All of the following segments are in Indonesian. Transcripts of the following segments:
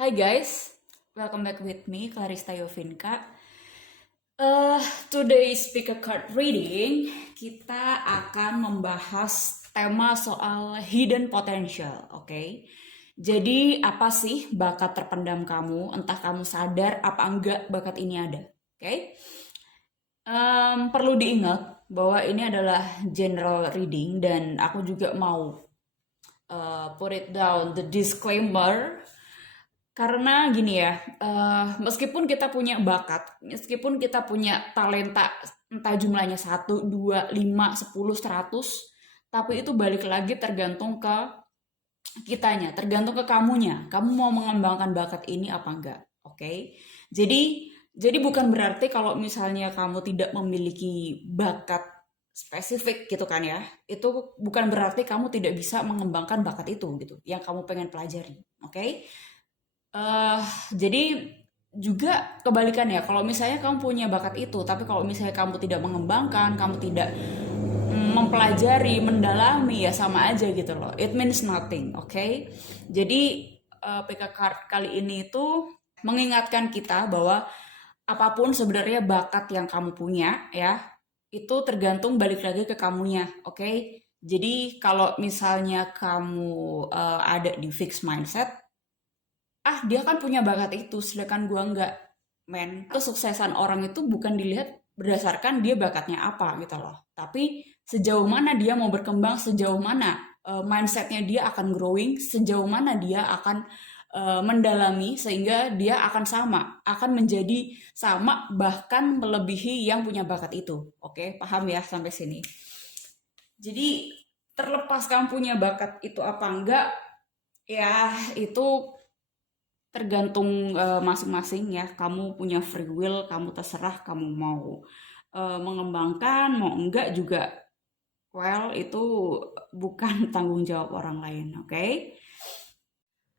Hai guys, welcome back with me, Clarista Yovinka. Today speaker card reading, kita akan membahas tema soal hidden potential, oke? Jadi apa sih bakat terpendam kamu? Entah kamu sadar apa enggak bakat ini ada, oke? Perlu diingat bahwa ini adalah general reading dan aku juga mau put it down the disclaimer. Karena gini ya, meskipun kita punya bakat, meskipun kita punya talenta, entah jumlahnya 1, 2, 5, 10, 100, tapi itu balik lagi tergantung ke kitanya, tergantung ke kamunya. Kamu mau mengembangkan bakat ini apa enggak, oke? Jadi bukan berarti kalau misalnya kamu tidak memiliki bakat spesifik gitu kan ya, itu bukan berarti kamu tidak bisa mengembangkan bakat itu gitu, yang kamu pengen pelajari, oke? Eh, jadi juga kebalikannya, kalau misalnya kamu punya bakat itu, tapi kalau misalnya kamu tidak mengembangkan, kamu tidak mempelajari, mendalami, ya sama aja gitu loh. It means nothing, oke? Jadi PK Card kali ini itu mengingatkan kita bahwa apapun sebenarnya bakat yang kamu punya ya, itu tergantung balik lagi ke kamunya, oke? Jadi kalau misalnya kamu ada di fixed mindset, dia kan punya bakat itu sedangkan gua enggak, men. Kesuksesan orang itu bukan dilihat berdasarkan dia bakatnya apa gitu loh, tapi sejauh mana dia mau berkembang, sejauh mana mindsetnya dia akan growing, sejauh mana dia akan mendalami sehingga dia akan menjadi sama bahkan melebihi yang punya bakat itu. Oke, paham ya sampai sini? Jadi terlepas kamu punya bakat itu apa enggak, ya itu tergantung masing-masing ya. Kamu punya free will, kamu terserah kamu mau mengembangkan, mau enggak juga. Well, itu bukan tanggung jawab orang lain, oke?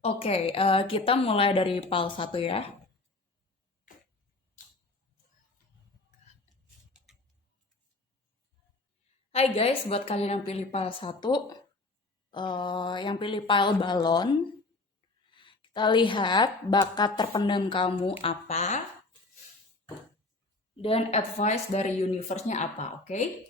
Oke, kita mulai dari PAL 1 ya. Hai guys, buat kalian yang pilih PAL 1, yang pilih PAL balon, kita lihat bakat terpendam kamu apa dan advice dari universe-nya apa, oke?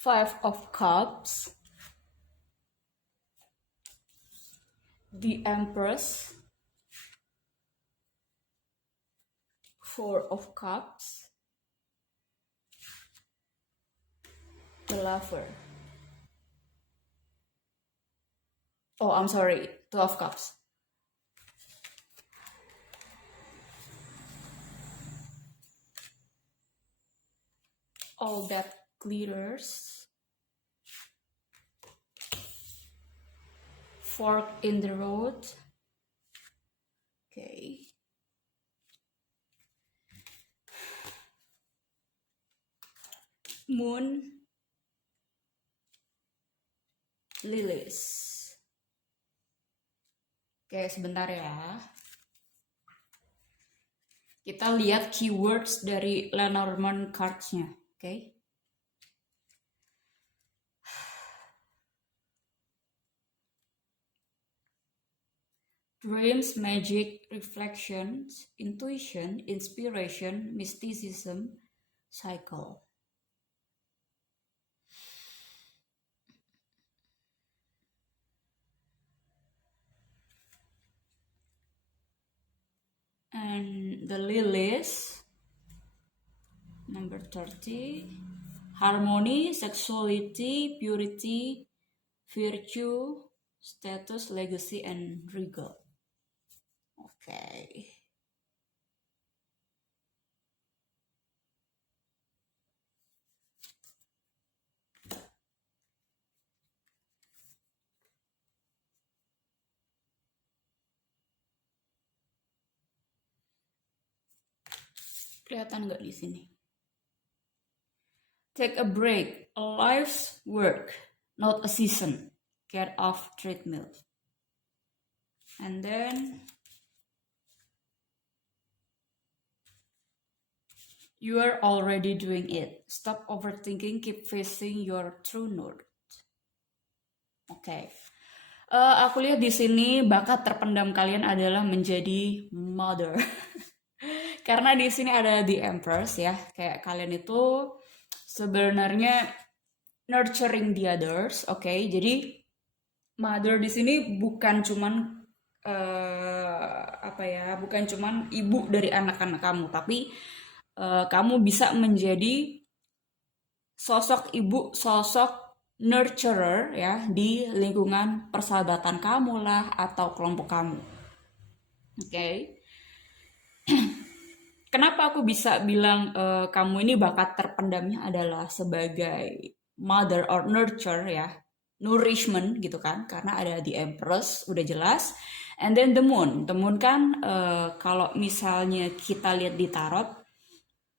Five of Cups, the Empress, Four of Cups, the Lover. Oh, I'm sorry, Two of Cups. All that glitters. Fork in the road. Okay. Moon. Lilies. Oke, sebentar ya. Kita lihat keywords dari Lenormand cards-nya, oke? Dreams, magic, reflections, intuition, inspiration, mysticism, cycle. And the lilies, number 30, harmony, sexuality, purity, virtue, status, legacy, and regal. Okay. Kelihatan nggak di sini? Take a break, a life's work, not a season. Get off treadmill. And then you are already doing it. Stop overthinking, keep facing your true north. Oke. Aku lihat di sini bakat terpendam kalian adalah menjadi mother. Karena di sini ada the empress ya, kayak kalian itu sebenarnya nurturing the others, oke? Jadi mother di sini bukan cuman bukan cuman ibu dari anak-anak kamu, tapi kamu bisa menjadi sosok ibu, sosok nurturer ya di lingkungan persahabatan kamu lah atau kelompok kamu. Oke. Kenapa aku bisa bilang kamu ini bakat terpendamnya adalah sebagai mother or nurture ya, nourishment gitu kan, karena ada the empress udah jelas, and then the moon kan kalau misalnya kita lihat di tarot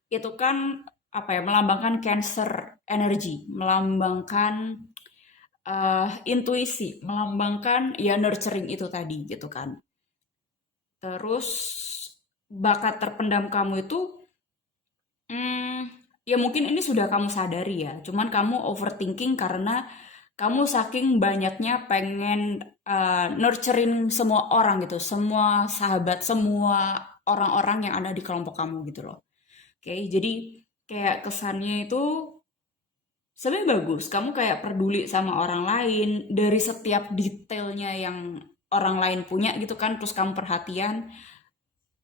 itu kan melambangkan cancer energy, melambangkan intuisi, melambangkan ya nurturing itu tadi gitu kan. Terus bakat terpendam kamu itu ya mungkin ini sudah kamu sadari ya, cuman kamu overthinking karena kamu saking banyaknya pengen nurturing semua orang gitu, semua sahabat, semua orang-orang yang ada di kelompok kamu gitu loh. Oke, jadi kayak kesannya itu sebenarnya bagus. Kamu kayak peduli sama orang lain dari setiap detailnya yang orang lain punya gitu kan, terus kamu perhatian.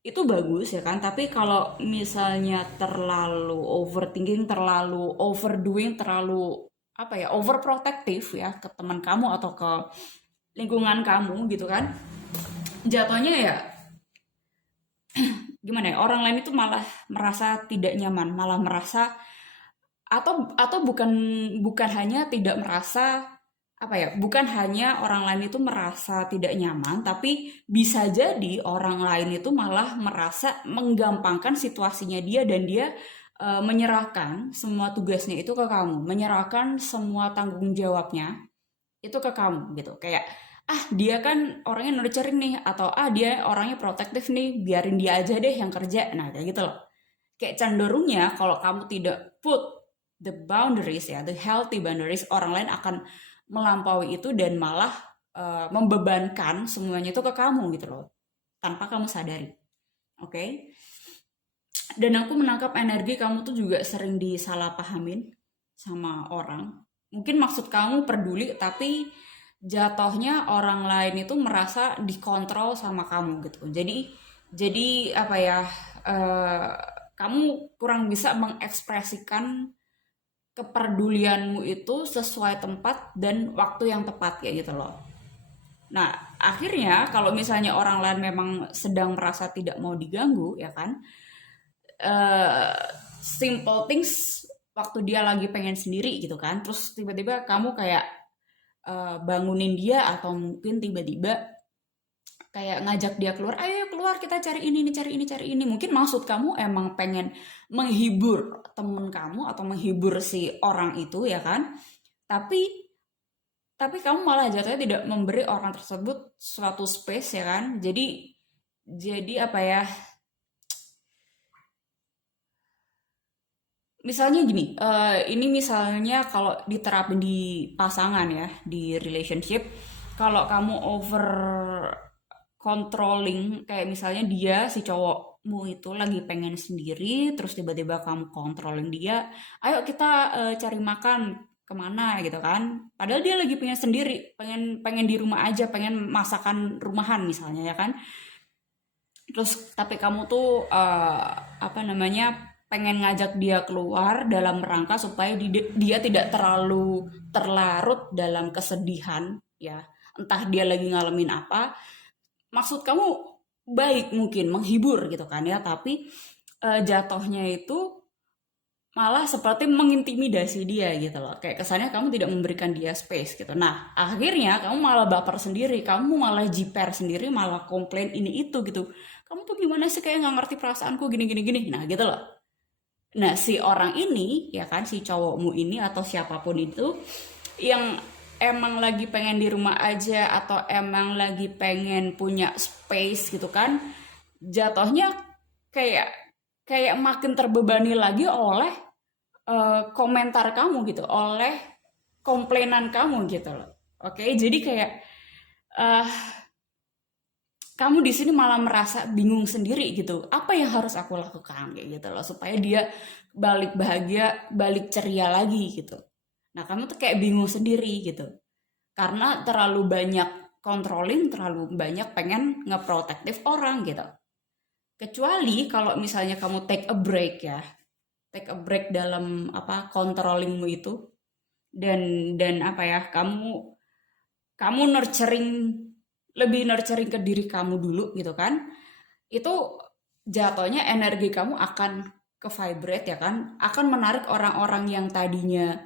Itu bagus ya kan, tapi kalau misalnya terlalu overthinking, terlalu overdoing, terlalu overprotective ya ke teman kamu atau ke lingkungan kamu gitu kan, jatuhnya ya gimana ya, orang lain itu malah merasa tidak nyaman, malah merasa atau bukan hanya tidak merasa bukan hanya orang lain itu merasa tidak nyaman, tapi bisa jadi orang lain itu malah merasa menggampangkan situasinya dia dan dia menyerahkan semua tugasnya itu ke kamu, menyerahkan semua tanggung jawabnya itu ke kamu gitu. Kayak dia kan orangnya nurturing nih, atau dia orangnya protektif nih, biarin dia aja deh yang kerja. Nah, kayak gitu loh. Kayak cenderungnya kalau kamu tidak put the boundaries ya, the healthy boundaries, orang lain akan melampaui itu dan malah membebankan semuanya itu ke kamu gitu loh, tanpa kamu sadari. Oke? Dan aku menangkap energi kamu tuh juga sering disalahpahamin sama orang. Mungkin maksud kamu peduli, tapi jatuhnya orang lain itu merasa dikontrol sama kamu gitu. Jadi kamu kurang bisa mengekspresikan kepedulianmu itu sesuai tempat dan waktu yang tepat ya gitu loh. Nah, akhirnya kalau misalnya orang lain memang sedang merasa tidak mau diganggu ya kan, simple things waktu dia lagi pengen sendiri gitu kan, terus tiba-tiba kamu kayak bangunin dia, atau mungkin tiba-tiba kayak ngajak dia keluar, ayo keluar kita cari ini cari ini. Mungkin maksud kamu emang pengen menghibur temen kamu atau menghibur si orang itu ya kan, tapi kamu malah jatuhnya tidak memberi orang tersebut suatu space ya kan. Jadi misalnya gini, ini misalnya kalau diterapin di pasangan ya, di relationship, kalau kamu over controlling, kayak misalnya dia si cowokmu itu lagi pengen sendiri, terus tiba-tiba kamu controlling dia, ayo kita cari makan kemana gitu kan, padahal dia lagi pengen sendiri, pengen di rumah aja, pengen masakan rumahan misalnya ya kan. Terus tapi kamu tuh apa namanya, pengen ngajak dia keluar dalam rangka supaya dia tidak terlalu terlarut dalam kesedihan ya. Entah dia lagi ngalamin apa, maksud kamu baik mungkin menghibur gitu kan ya, tapi jatuhnya itu malah seperti mengintimidasi dia gitu loh. Kayak kesannya kamu tidak memberikan dia space gitu. Nah, akhirnya kamu malah baper sendiri, kamu malah jiper sendiri, malah komplain ini itu gitu. Kamu tuh gimana sih, kayak nggak ngerti perasaanku gini gini gini. Nah, gitu loh. Nah, si orang ini ya kan, si cowokmu ini atau siapapun itu yang emang lagi pengen di rumah aja atau emang lagi pengen punya space gitu kan, jatuhnya kayak kayak makin terbebani lagi oleh komentar kamu gitu, oleh komplainan kamu gitu loh. Oke, jadi kayak eh kamu di sini malah merasa bingung sendiri gitu. Apa yang harus aku lakukan kayak gitu loh supaya dia balik bahagia, balik ceria lagi gitu. Nah, kamu tuh kayak bingung sendiri gitu. Karena terlalu banyak controlling, terlalu banyak pengen ngeprotektif orang gitu. Kecuali kalau misalnya kamu take a break ya, take a break dalam apa controllingmu itu, dan apa ya, kamu kamu nurturing, lebih nurturing ke diri kamu dulu gitu kan, itu jatuhnya energi kamu akan ke vibrate ya kan, akan menarik orang-orang yang tadinya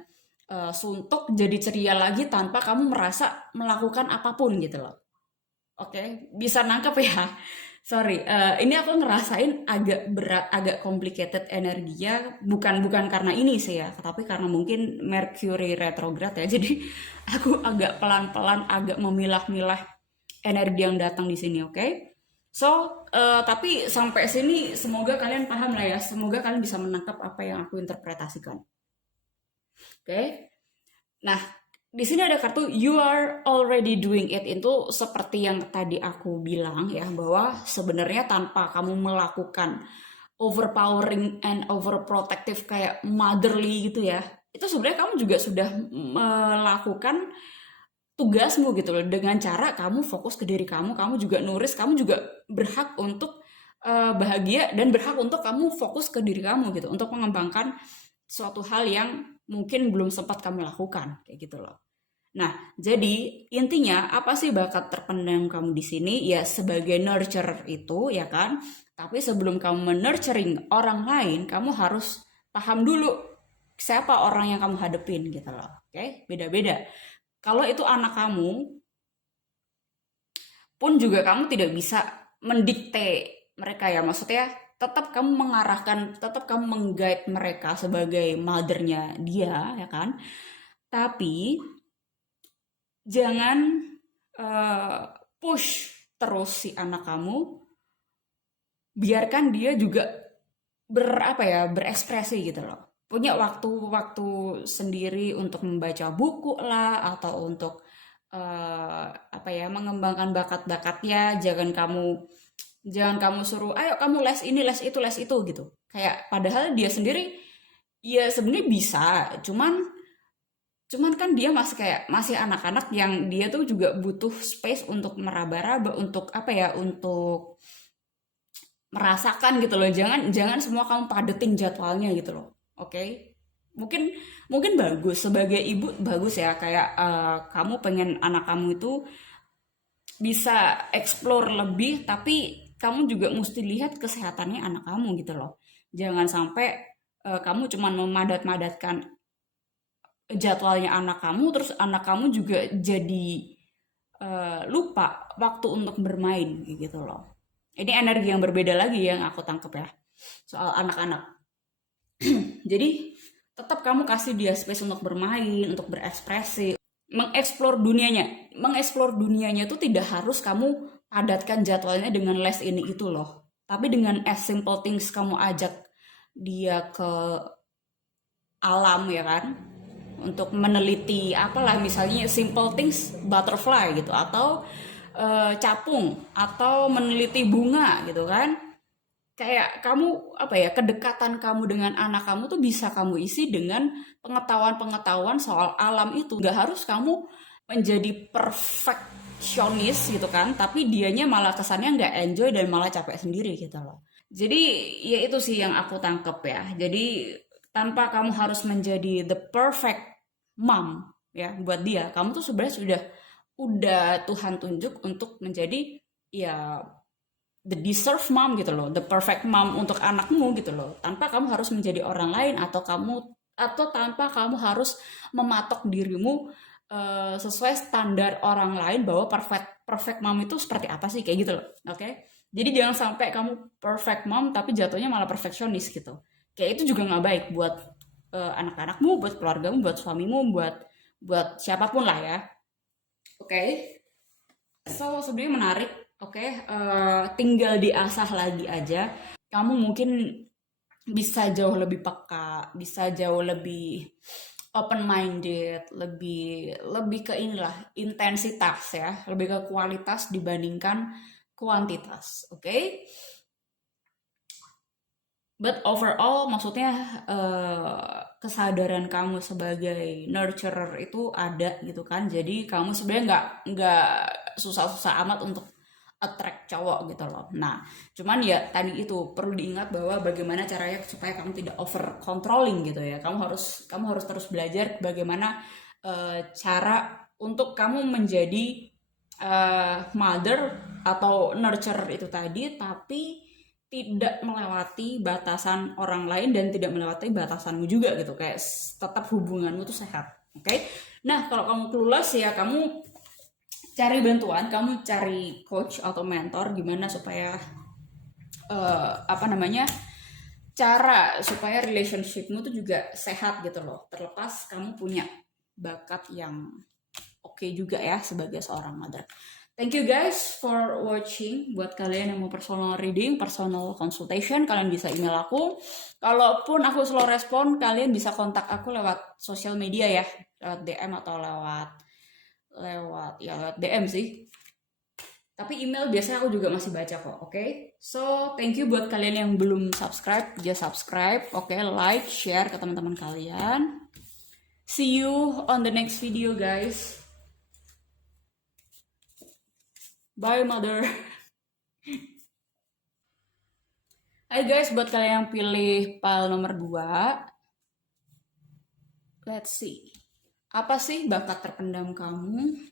suntuk jadi ceria lagi tanpa kamu merasa melakukan apapun gitu loh. Oke, bisa nangkep ya. Sorry, ini aku ngerasain agak berat, agak complicated energinya, bukan karena ini sih ya, tapi karena mungkin Mercury retrograde ya. Jadi aku agak pelan-pelan, agak memilah-milah energi yang datang di sini, oke? So, tapi sampai sini semoga kalian paham lah ya, semoga kalian bisa menangkap apa yang aku interpretasikan. Oke? Nah, di sini ada kartu you are already doing it, itu seperti yang tadi aku bilang ya, bahwa sebenarnya tanpa kamu melakukan overpowering and overprotective kayak motherly gitu ya, itu sebenarnya kamu juga sudah melakukan tugasmu gitu loh, dengan cara kamu fokus ke diri kamu juga nuris, kamu juga berhak untuk bahagia dan berhak untuk kamu fokus ke diri kamu gitu, untuk mengembangkan suatu hal yang mungkin belum sempat kamu lakukan kayak gitu loh. Nah, jadi intinya apa sih bakat terpendam kamu di sini? Ya sebagai nurturer itu ya kan. Tapi sebelum kamu menurturing orang lain, kamu harus paham dulu siapa orang yang kamu hadepin gitu loh. Oke, beda-beda. Kalau itu anak kamu pun juga kamu tidak bisa mendikte mereka ya. Maksudnya tetap kamu mengarahkan, tetap kamu mengguide mereka sebagai mothernya dia ya kan. Tapi jangan eh, push terus si anak kamu, biarkan dia juga berapa ya, berekspresi gitu loh, punya waktu-waktu sendiri untuk membaca buku lah atau untuk apa ya, mengembangkan bakat-bakatnya. Jangan kamu suruh ayo kamu les ini les itu gitu, kayak padahal dia sendiri ya sebenarnya bisa, cuman cuman kan dia masih kayak masih anak-anak yang dia tuh juga butuh space untuk meraba-raba, untuk apa ya, untuk merasakan gitu loh. Jangan jangan semua kamu padetin jadwalnya gitu loh. Oke? Mungkin mungkin bagus sebagai ibu, bagus ya, kayak kamu pengen anak kamu itu bisa explore lebih, tapi kamu juga mesti lihat kesehatannya anak kamu gitu loh. Jangan sampai kamu cuman memadat-madatkan jadwalnya anak kamu, terus anak kamu juga jadi lupa waktu untuk bermain gitu loh. Ini energi yang berbeda lagi yang aku tangkap ya soal anak-anak. Jadi tetap kamu kasih dia space untuk bermain, untuk berekspresi, mengeksplor dunianya. Mengeksplor dunianya itu tidak harus kamu padatkan jadwalnya dengan les ini itu loh. Tapi dengan as simple things, kamu ajak dia ke alam ya kan, untuk meneliti apalah, misalnya simple things butterfly gitu, atau capung, atau meneliti bunga gitu kan. Kayak kamu apa ya, kedekatan kamu dengan anak kamu tuh bisa kamu isi dengan pengetahuan-pengetahuan soal alam itu. Gak harus kamu menjadi perfeksionis gitu kan, tapi dianya malah kesannya nggak enjoy dan malah capek sendiri gitu loh. Jadi ya itu sih yang aku tangkep ya. Jadi tanpa kamu harus menjadi the perfect mom ya buat dia, kamu tuh sebenarnya udah Tuhan tunjuk untuk menjadi ya the deserve mom gitu loh, the perfect mom untuk anakmu gitu loh. Tanpa kamu harus menjadi orang lain atau tanpa kamu harus mematok dirimu sesuai standar orang lain bahwa perfect perfect mom itu seperti apa sih kayak gitu loh. Oke? Jadi jangan sampai kamu perfect mom tapi jatuhnya malah perfeksionis gitu. Kayak itu juga nggak baik buat anak-anakmu, buat keluargamu, buat suamimu, buat siapapun lah ya. Oke? So, sebenarnya menarik. Oke, tinggal diasah lagi aja. Kamu mungkin bisa jauh lebih peka, bisa jauh lebih open minded, lebih lebih ke inilah intensitas ya, lebih ke kualitas dibandingkan kuantitas. Oke? But overall, maksudnya kesadaran kamu sebagai nurturer itu ada gitu kan. Jadi kamu sebenarnya nggak susah-susah amat untuk attract cowok gitu loh. Nah, cuman ya tadi itu perlu diingat bahwa bagaimana caranya supaya kamu tidak over controlling gitu ya. Kamu harus terus belajar bagaimana cara untuk kamu menjadi mother atau nurturer itu tadi, tapi tidak melewati batasan orang lain dan tidak melewati batasanmu juga gitu, kayak tetap hubunganmu tuh sehat. Oke, nah kalau kamu clueless ya kamu cari bantuan, kamu cari coach atau mentor gimana supaya apa namanya, cara supaya relationshipmu tuh juga sehat gitu loh, terlepas kamu punya bakat yang oke juga ya sebagai seorang mother. Thank you guys for watching. Buat kalian yang mau personal reading, personal consultation, kalian bisa email aku. Kalaupun aku slow respon, kalian bisa kontak aku lewat sosial media ya, lewat DM atau lewat DM sih. Tapi email biasanya aku juga masih baca kok, oke? So, thank you buat kalian yang belum subscribe, just subscribe, oke? Like, share ke teman-teman kalian. See you on the next video, guys. Bye, mother. Hai guys, buat kalian yang pilih pile nomor 2, let's see. Apa sih bakat terpendam kamu?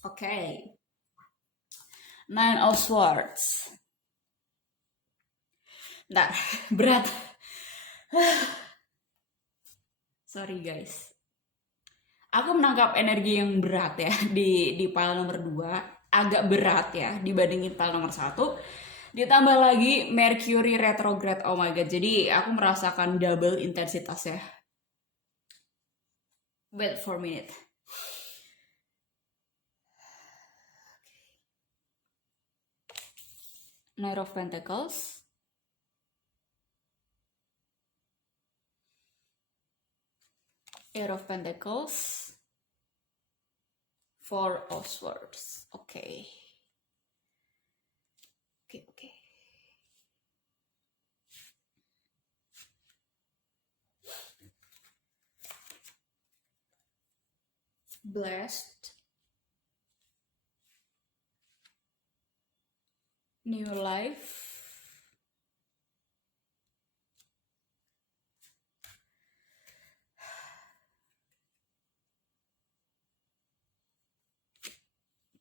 Oke. Nine of Swords. Ntar, berat. Sorry guys. Aku menangkap energi yang berat ya di pile nomor 2. Agak berat ya dibandingin pile nomor 1. Ditambah lagi Mercury retrograde. Oh my god. Jadi aku merasakan double intensitas ya. Wait for a minute. Knight of Pentacles. Eight of Pentacles. Four of Swords. Oke. Oke. Blessed. New life.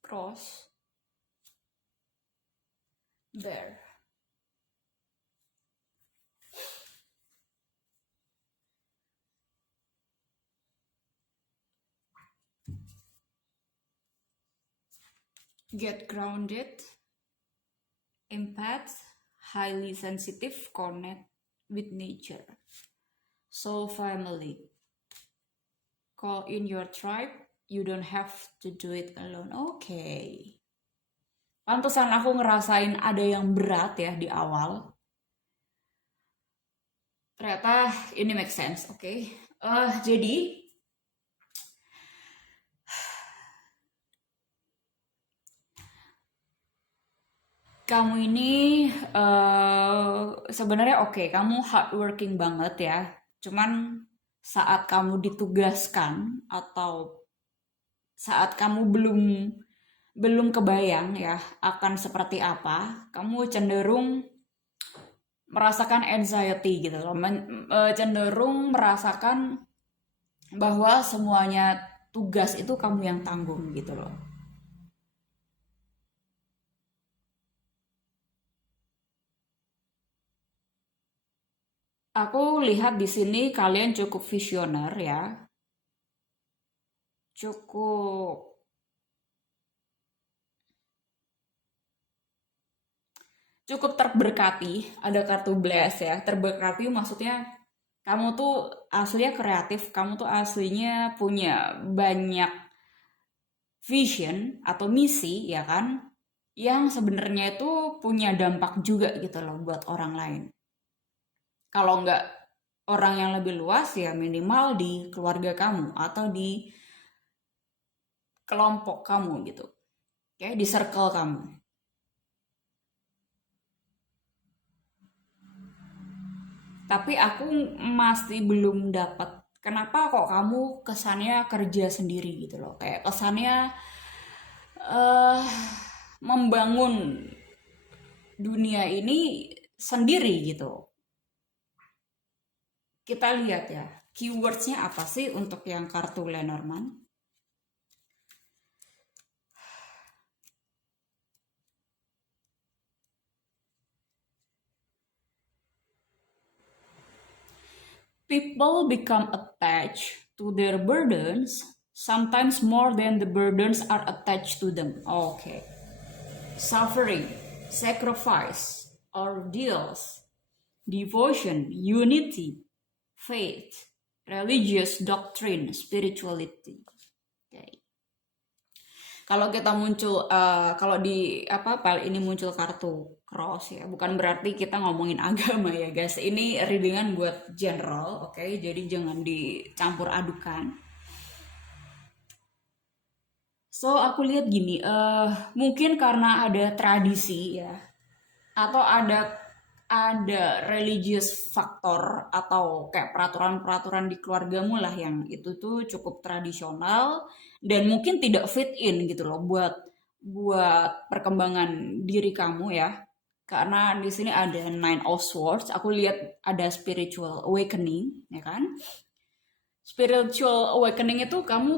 Cross. Bear. Get grounded. Empath. Highly sensitive. Connect with nature. Soul family. Call in your tribe. You don't have to do it alone. Oke. Pantesan aku ngerasain ada yang berat ya di awal. Ternyata ini make sense, oke? Jadi Kamu ini sebenarnya oke, kamu hardworking banget ya. Cuman saat kamu ditugaskan atau saat kamu belum belum kebayang ya akan seperti apa, kamu cenderung merasakan anxiety gitu loh, cenderung merasakan bahwa semuanya tugas itu kamu yang tanggung gitu loh. Aku lihat di sini kalian cukup visioner ya, cukup cukup terberkati. Ada kartu bless ya, terberkati maksudnya kamu tuh aslinya kreatif, kamu tuh aslinya punya banyak vision atau misi ya kan, yang sebenarnya itu punya dampak juga gitu loh buat orang lain. Kalau nggak orang yang lebih luas ya minimal di keluarga kamu atau di kelompok kamu gitu, oke, di circle kamu. Tapi aku masih belum dapat kenapa kok kamu kesannya kerja sendiri gitu loh, kayak kesannya eh membangun dunia ini sendiri gitu. Kita lihat ya, keywordsnya apa sih untuk yang kartu Lenormand? People become attached to their burdens, sometimes more than the burdens are attached to them. Okay. Suffering, sacrifice, ordeals, devotion, unity, faith, religious doctrine, spirituality. Okay. Kalau kita muncul, kalau di apa ini muncul kartu cross ya, bukan berarti kita ngomongin agama ya guys. Ini readingan buat general, oke? Jadi jangan dicampur adukan. So aku lihat gini, mungkin karena ada tradisi ya, atau ada religious faktor atau kayak peraturan-peraturan di keluargamu lah yang itu tuh cukup tradisional dan mungkin tidak fit in gitu loh buat buat perkembangan diri kamu ya. Karena di sini ada Nine of Swords, aku lihat ada spiritual awakening, ya kan? Spiritual awakening itu kamu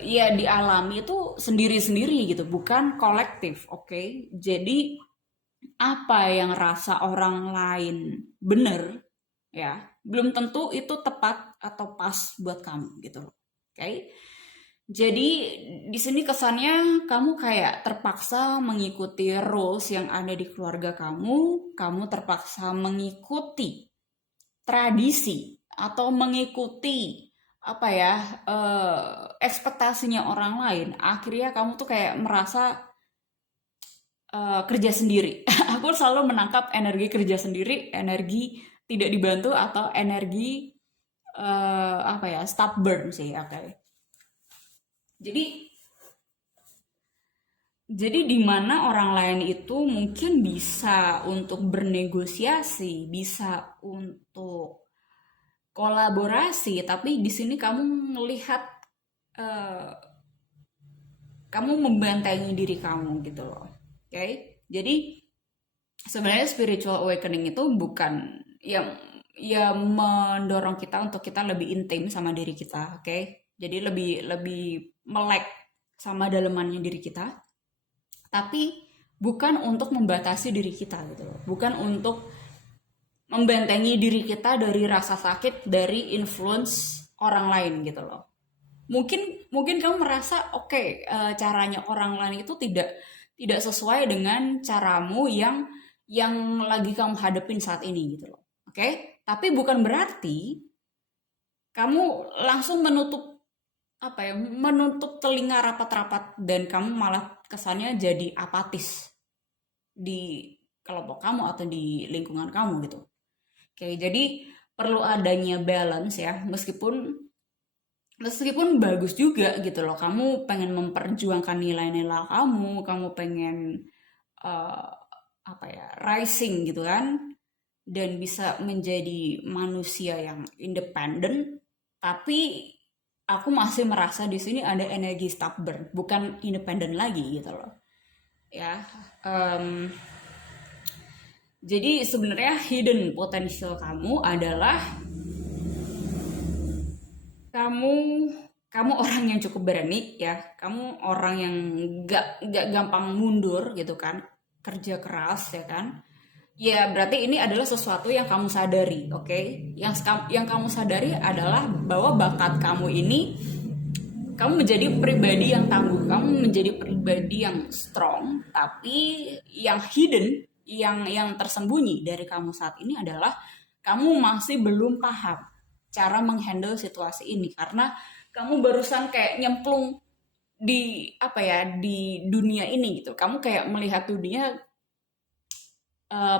ya dialami itu sendiri-sendiri gitu, bukan kolektif, oke? Okay? Jadi apa yang rasa orang lain bener ya belum tentu itu tepat atau pas buat kamu gitu loh. Oke, okay? Jadi di sini kesannya kamu kayak terpaksa mengikuti rules yang ada di keluarga kamu terpaksa mengikuti tradisi atau mengikuti apa ya ekspektasinya orang lain. Akhirnya kamu tuh kayak merasa kerja sendiri. Aku selalu menangkap energi kerja sendiri, energi tidak dibantu atau energi apa ya stubborn sih, oke. Okay. Jadi di mana orang lain itu mungkin bisa untuk bernegosiasi, bisa untuk kolaborasi, tapi di sini kamu melihat eh, kamu membentengi diri kamu gitu loh. Oke, okay? Jadi sebenarnya spiritual awakening itu bukan yang mendorong kita untuk kita lebih intim sama diri kita, oke? Okay? Jadi lebih lebih melek sama dalemannya diri kita, tapi bukan untuk membatasi diri kita gitu loh. Bukan untuk membentengi diri kita dari rasa sakit dari influence orang lain gitu loh. Mungkin kamu merasa oke, okay, caranya orang lain itu tidak sesuai dengan caramu yang lagi kamu hadepin saat ini gitu loh. Oke? Okay? Tapi bukan berarti kamu langsung menutup apa ya, menutup telinga rapat-rapat dan kamu malah kesannya jadi apatis di kelompok kamu atau di lingkungan kamu gitu. Oke, jadi perlu adanya balance ya, meskipun bagus juga gitu loh, kamu pengen memperjuangkan nilai-nilai kamu pengen eh, apa ya, rising gitu kan, dan bisa menjadi manusia yang independen, tapi aku masih merasa di sini ada energi stubborn, bukan independen lagi gitu loh. Ya, em, jadi sebenarnya hidden potential kamu adalah kamu kamu orang yang cukup berani ya, kamu orang yang gak gampang mundur gitu kan, kerja keras ya kan. Ya, berarti ini adalah sesuatu yang kamu sadari, oke? Yang kamu sadari adalah bahwa bakat kamu ini, kamu menjadi pribadi yang tangguh, kamu menjadi pribadi yang strong, tapi yang hidden, yang tersembunyi dari kamu saat ini adalah kamu masih belum paham cara menghandle situasi ini, karena kamu barusan kayak nyemplung di apa ya, di dunia ini gitu. Kamu kayak melihat dunia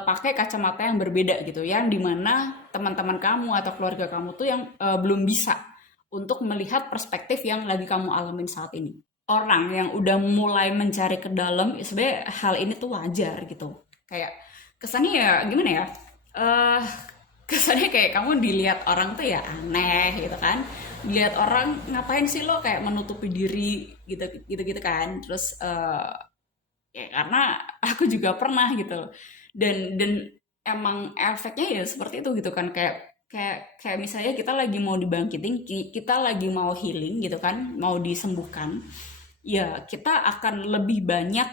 pakai kacamata yang berbeda gitu, yang dimana teman-teman kamu atau keluarga kamu tuh yang belum bisa untuk melihat perspektif yang lagi kamu alamin saat ini. Orang yang udah mulai mencari ke dalam, sebenarnya hal ini tuh wajar gitu. Kayak kesannya ya gimana ya? eh Kesannya kayak kamu dilihat orang tuh ya aneh gitu kan. Dilihat orang, ngapain sih lo kayak menutupi diri gitu gitu gitu kan. Terus ya karena aku juga pernah gitu, dan emang efeknya ya seperti itu gitu kan, kayak kayak kayak misalnya kita lagi mau dibangkitin, kita lagi mau healing gitu kan, mau disembuhkan, ya kita akan lebih banyak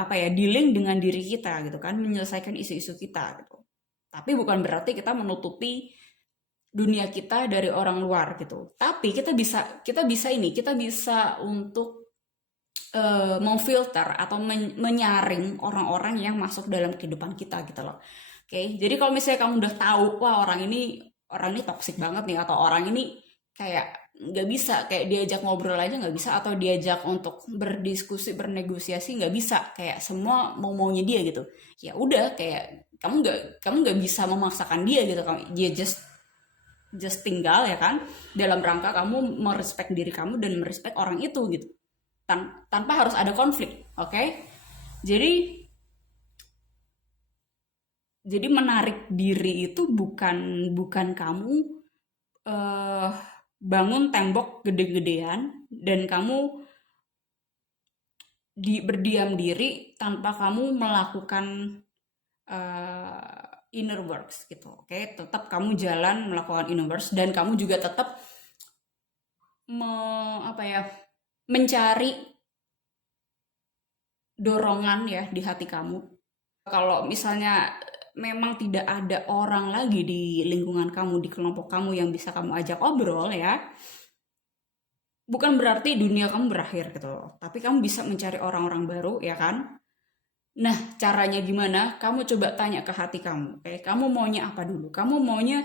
apa ya, dealing dengan diri kita gitu kan, menyelesaikan isu-isu kita gitu. Tapi bukan berarti kita menutupi dunia kita dari orang luar gitu, tapi kita bisa untuk memfilter atau menyaring orang-orang yang masuk dalam kehidupan kita gitu loh. Oke, jadi kalau misalnya kamu udah tahu, wah orang ini toksik banget nih, atau orang ini kayak nggak bisa, kayak diajak ngobrol aja nggak bisa, atau diajak untuk berdiskusi, bernegosiasi nggak bisa, kayak semua mau maunya dia gitu. Ya udah, kayak kamu nggak bisa memaksakan dia gitu, dia just tinggal ya kan, dalam rangka kamu merespek diri kamu dan merespek orang itu gitu, tanpa harus ada konflik, oke? Okay? Jadi jadi menarik diri itu bukan bukan kamu eh, bangun tembok gede-gedean dan kamu berdiam diri tanpa kamu melakukan inner works gitu, oke? Okay? Tetap kamu jalan melakukan inner works, dan kamu juga tetap apa ya, mencari dorongan ya di hati kamu. Kalau misalnya memang tidak ada orang lagi di lingkungan kamu, di kelompok kamu yang bisa kamu ajak obrol ya, bukan berarti dunia kamu berakhir gitu loh. Tapi kamu bisa mencari orang-orang baru ya kan. Nah, caranya gimana? Kamu coba tanya ke hati kamu. Oke, kamu maunya apa dulu? Kamu maunya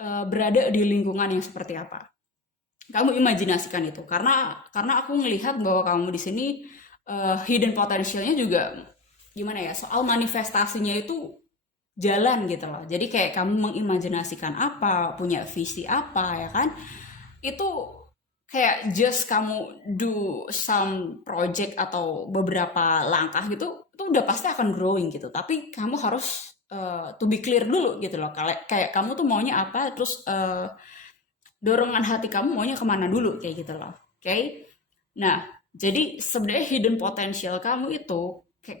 berada di lingkungan yang seperti apa? Kamu imajinasikan itu. Karena aku ngelihat bahwa kamu di sini hidden potentialnya juga gimana ya? Soal manifestasinya itu jalan gitu loh. Jadi kayak kamu mengimajinasikan apa, punya visi apa ya kan? Itu kayak just kamu do some project atau beberapa langkah gitu, itu udah pasti akan growing gitu. Tapi kamu harus to be clear dulu gitu loh. Kayak kamu tuh maunya apa, terus dorongan hati kamu maunya kemana dulu kayak gitu loh. Oke? Okay? Nah, jadi sebenarnya hidden potential kamu itu kayak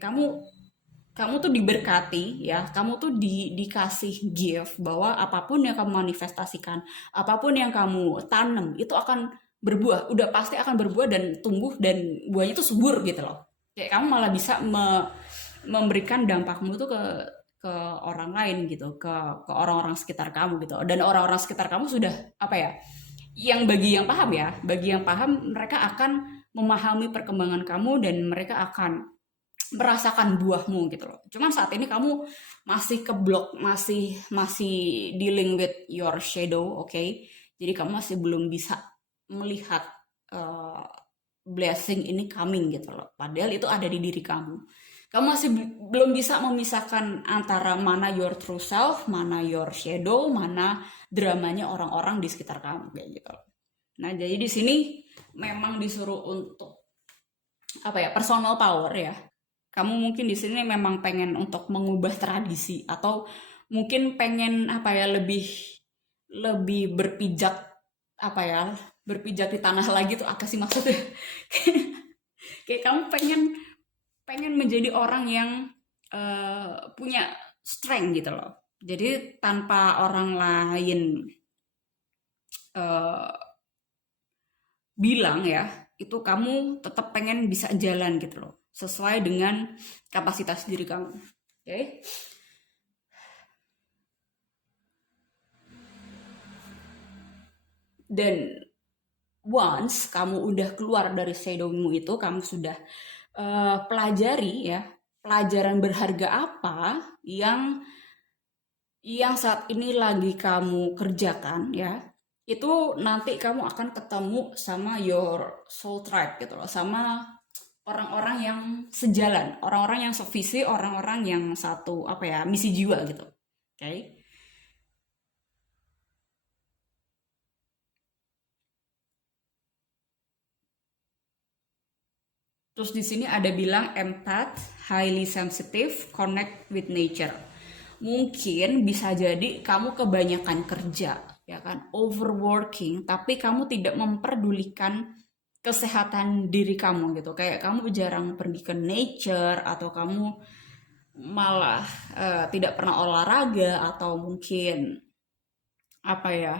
kamu tuh diberkati ya, kamu tuh dikasih gift bahwa apapun yang kamu manifestasikan, apapun yang kamu tanam itu akan berbuah, udah pasti akan berbuah dan tumbuh, dan buahnya itu subur gitu loh. Kayak kamu malah bisa memberikan dampakmu tuh ke orang lain gitu, ke orang-orang sekitar kamu gitu. Dan orang-orang sekitar kamu sudah apa ya? Yang bagi yang paham mereka akan memahami perkembangan kamu dan mereka akan merasakan buahmu gitu loh. Cuman saat ini kamu masih keblok, masih masih dealing with your shadow, oke? Okay? Jadi kamu masih belum bisa melihat uh, blessing ini coming gitu loh. Padahal itu ada di diri kamu. Kamu masih belum bisa memisahkan antara mana your true self, mana your shadow, mana dramanya orang-orang di sekitar kamu kayak gitu loh. Nah, jadi di sini memang disuruh untuk apa ya, personal power ya, Kamu mungkin di sini memang pengen untuk mengubah tradisi atau mungkin pengen apa ya, lebih lebih berpijak, apa ya, berpijak di tanah lagi tuh apa sih maksudnya? Kayak kamu pengen pengen menjadi orang yang punya strength gitu loh. Jadi tanpa orang lain eh, bilang ya, itu kamu tetap pengen bisa jalan gitu loh, sesuai dengan kapasitas diri kamu. Oke? Okay? Dan once kamu udah keluar dari shadowmu itu, kamu sudah pelajari ya, pelajaran berharga apa yang saat ini lagi kamu kerjakan ya, itu nanti kamu akan ketemu sama your soul tribe gitu loh, sama orang-orang yang sejalan, orang-orang yang sevisi, orang-orang yang satu apa ya, misi jiwa gitu. Oke? Okay? Terus di sini ada bilang empath, highly sensitive, connect with nature. Mungkin bisa jadi kamu kebanyakan kerja, ya kan, overworking, tapi kamu tidak memperdulikan kesehatan diri kamu gitu. Kayak kamu jarang pergi ke nature, atau kamu malah tidak pernah olahraga, atau mungkin apa ya,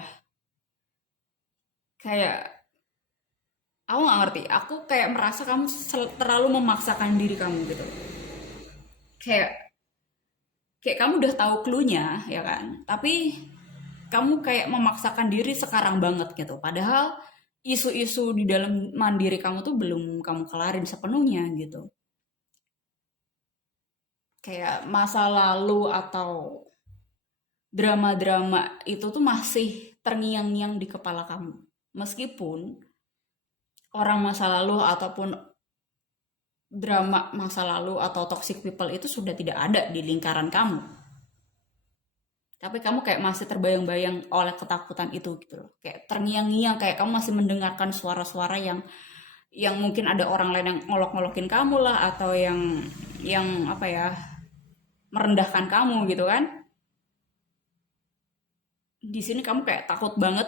kayak aku nggak ngerti. Aku kayak merasa kamu terlalu memaksakan diri kamu gitu. Kayak kayak kamu udah tahu clue-nya ya kan, tapi kamu kayak memaksakan diri sekarang banget gitu, padahal isu-isu di dalam mandiri kamu tuh belum kamu kelarin sepenuhnya gitu. Kayak masa lalu atau drama-drama itu tuh masih terngiang-ngiang di kepala kamu, meskipun orang masa lalu ataupun drama masa lalu atau toxic people itu sudah tidak ada di lingkaran kamu, tapi kamu kayak masih terbayang-bayang oleh ketakutan itu gitu loh, kayak terngiang-ngiang, kayak kamu masih mendengarkan suara-suara yang mungkin ada orang lain yang ngolok-ngolokin kamu lah, atau yang apa ya, merendahkan kamu gitu kan. Di sini kamu kayak takut banget,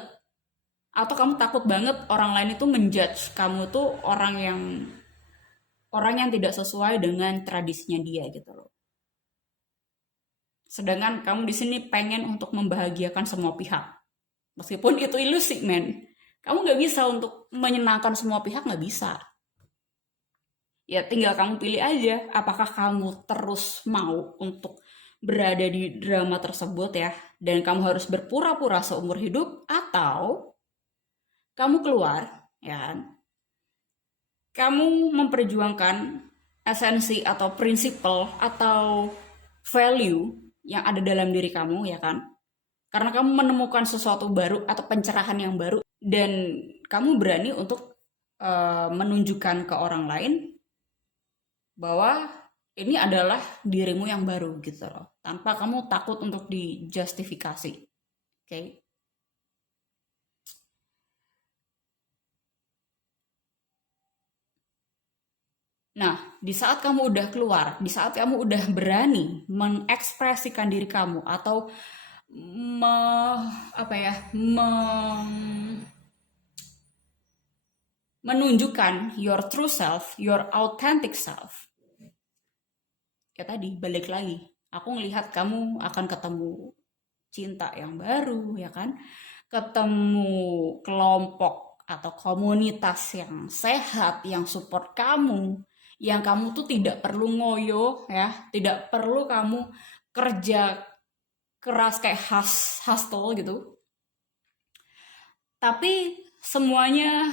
atau kamu takut banget orang lain itu menjudge kamu tuh orang yang tidak sesuai dengan tradisinya dia gitu loh. Sedangkan kamu di sini pengen untuk membahagiakan semua pihak. Meskipun itu ilusi, men. Kamu nggak bisa untuk menyenangkan semua pihak, nggak bisa. Ya tinggal kamu pilih aja, apakah kamu terus mau untuk berada di drama tersebut ya, dan kamu harus berpura-pura seumur hidup, atau kamu keluar, ya kan? Kamu memperjuangkan esensi atau prinsipal atau value yang ada dalam diri kamu, ya kan? Karena kamu menemukan sesuatu baru atau pencerahan yang baru, dan kamu berani untuk menunjukkan ke orang lain bahwa ini adalah dirimu yang baru gitu loh, tanpa kamu takut untuk dijustifikasi. Oke? Okay? Nah, di saat kamu udah keluar, di saat kamu udah berani mengekspresikan diri kamu, atau me, apa ya, menunjukkan your true self, your authentic self. Ya tadi balik lagi, aku ngelihat kamu akan ketemu cinta yang baru, ya kan? Ketemu kelompok atau komunitas yang sehat, yang support kamu, yang kamu tuh tidak perlu ngoyo ya, tidak perlu kamu kerja keras kayak hustle gitu, tapi semuanya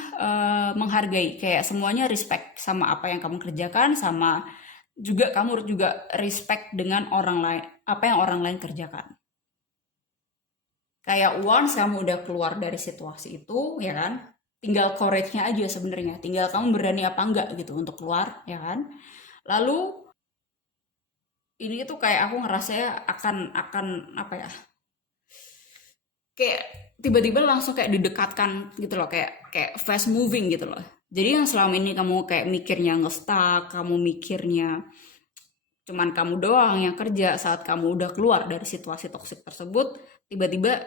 menghargai, kayak semuanya respect sama apa yang kamu kerjakan, sama juga kamu juga respect dengan orang lain, apa yang orang lain kerjakan. Kayak once kamu udah keluar dari situasi itu, ya kan, tinggal courage-nya aja sebenarnya, tinggal kamu berani apa enggak gitu untuk keluar, ya kan. Lalu ini tuh kayak aku ngerasa ya akan apa ya, kayak tiba-tiba langsung kayak didekatkan gitu loh, kayak fast moving gitu loh. Jadi yang selama ini kamu kayak mikirnya ngestak, kamu mikirnya cuman kamu doang yang kerja. Saat kamu udah keluar dari situasi toksik tersebut, tiba-tiba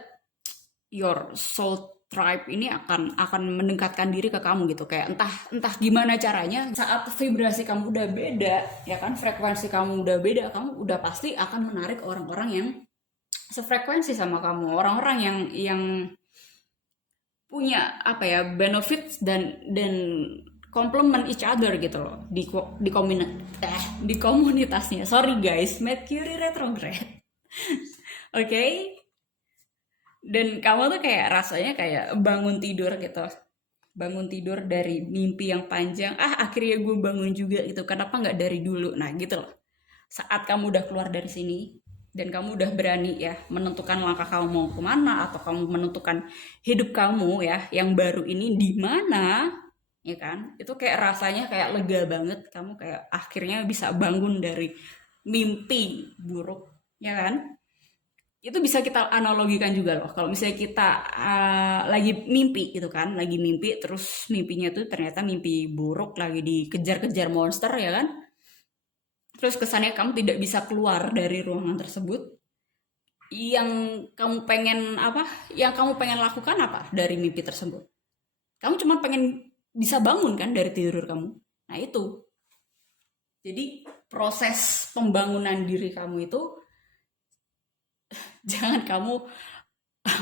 your soul tribe ini akan mendekatkan diri ke kamu gitu. Kayak entah gimana caranya, saat vibrasi kamu udah beda, ya kan, frekuensi kamu udah beda, kamu udah pasti akan menarik orang-orang yang sefrekuensi sama kamu, orang-orang yang punya apa ya, benefits dan complement each other gitu loh di komunitasnya. Sorry guys, Mercury retrograde. Oke. Okay? Dan kamu tuh kayak rasanya kayak bangun tidur gitu, bangun tidur dari mimpi yang panjang, akhirnya gue bangun juga gitu, kenapa nggak dari dulu. Nah gitu loh, saat kamu udah keluar dari sini dan kamu udah berani ya menentukan langkah kamu mau kemana, atau kamu menentukan hidup kamu ya yang baru ini di mana, ya kan, itu kayak rasanya kayak lega banget, kamu kayak akhirnya bisa bangun dari mimpi buruk, ya kan. Itu bisa kita analogikan juga loh, kalau misalnya kita lagi mimpi gitu kan, lagi mimpi terus mimpinya tuh ternyata mimpi buruk, lagi dikejar-kejar monster, ya kan, terus kesannya kamu tidak bisa keluar dari ruangan tersebut. Yang kamu pengen apa, yang kamu pengen lakukan apa dari mimpi tersebut? Kamu cuma pengen bisa bangun kan dari tidur kamu. Nah itu, jadi proses pembangunan diri kamu itu jangan kamu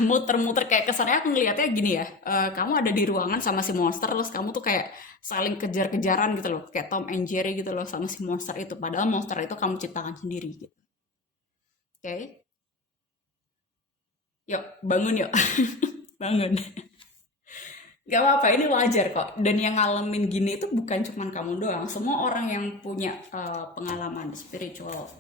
muter-muter. Kayak kesannya aku ngelihatnya gini ya, kamu ada di ruangan sama si monster, terus kamu tuh kayak saling kejar-kejaran gitu loh, kayak Tom and Jerry gitu loh sama si monster itu, padahal monster itu kamu ciptakan sendiri gitu. Oke, okay? Yuk bangun yuk. Bangun. Gak apa-apa, ini wajar kok. Dan yang ngalamin gini itu bukan cuma kamu doang, semua orang yang punya pengalaman spiritual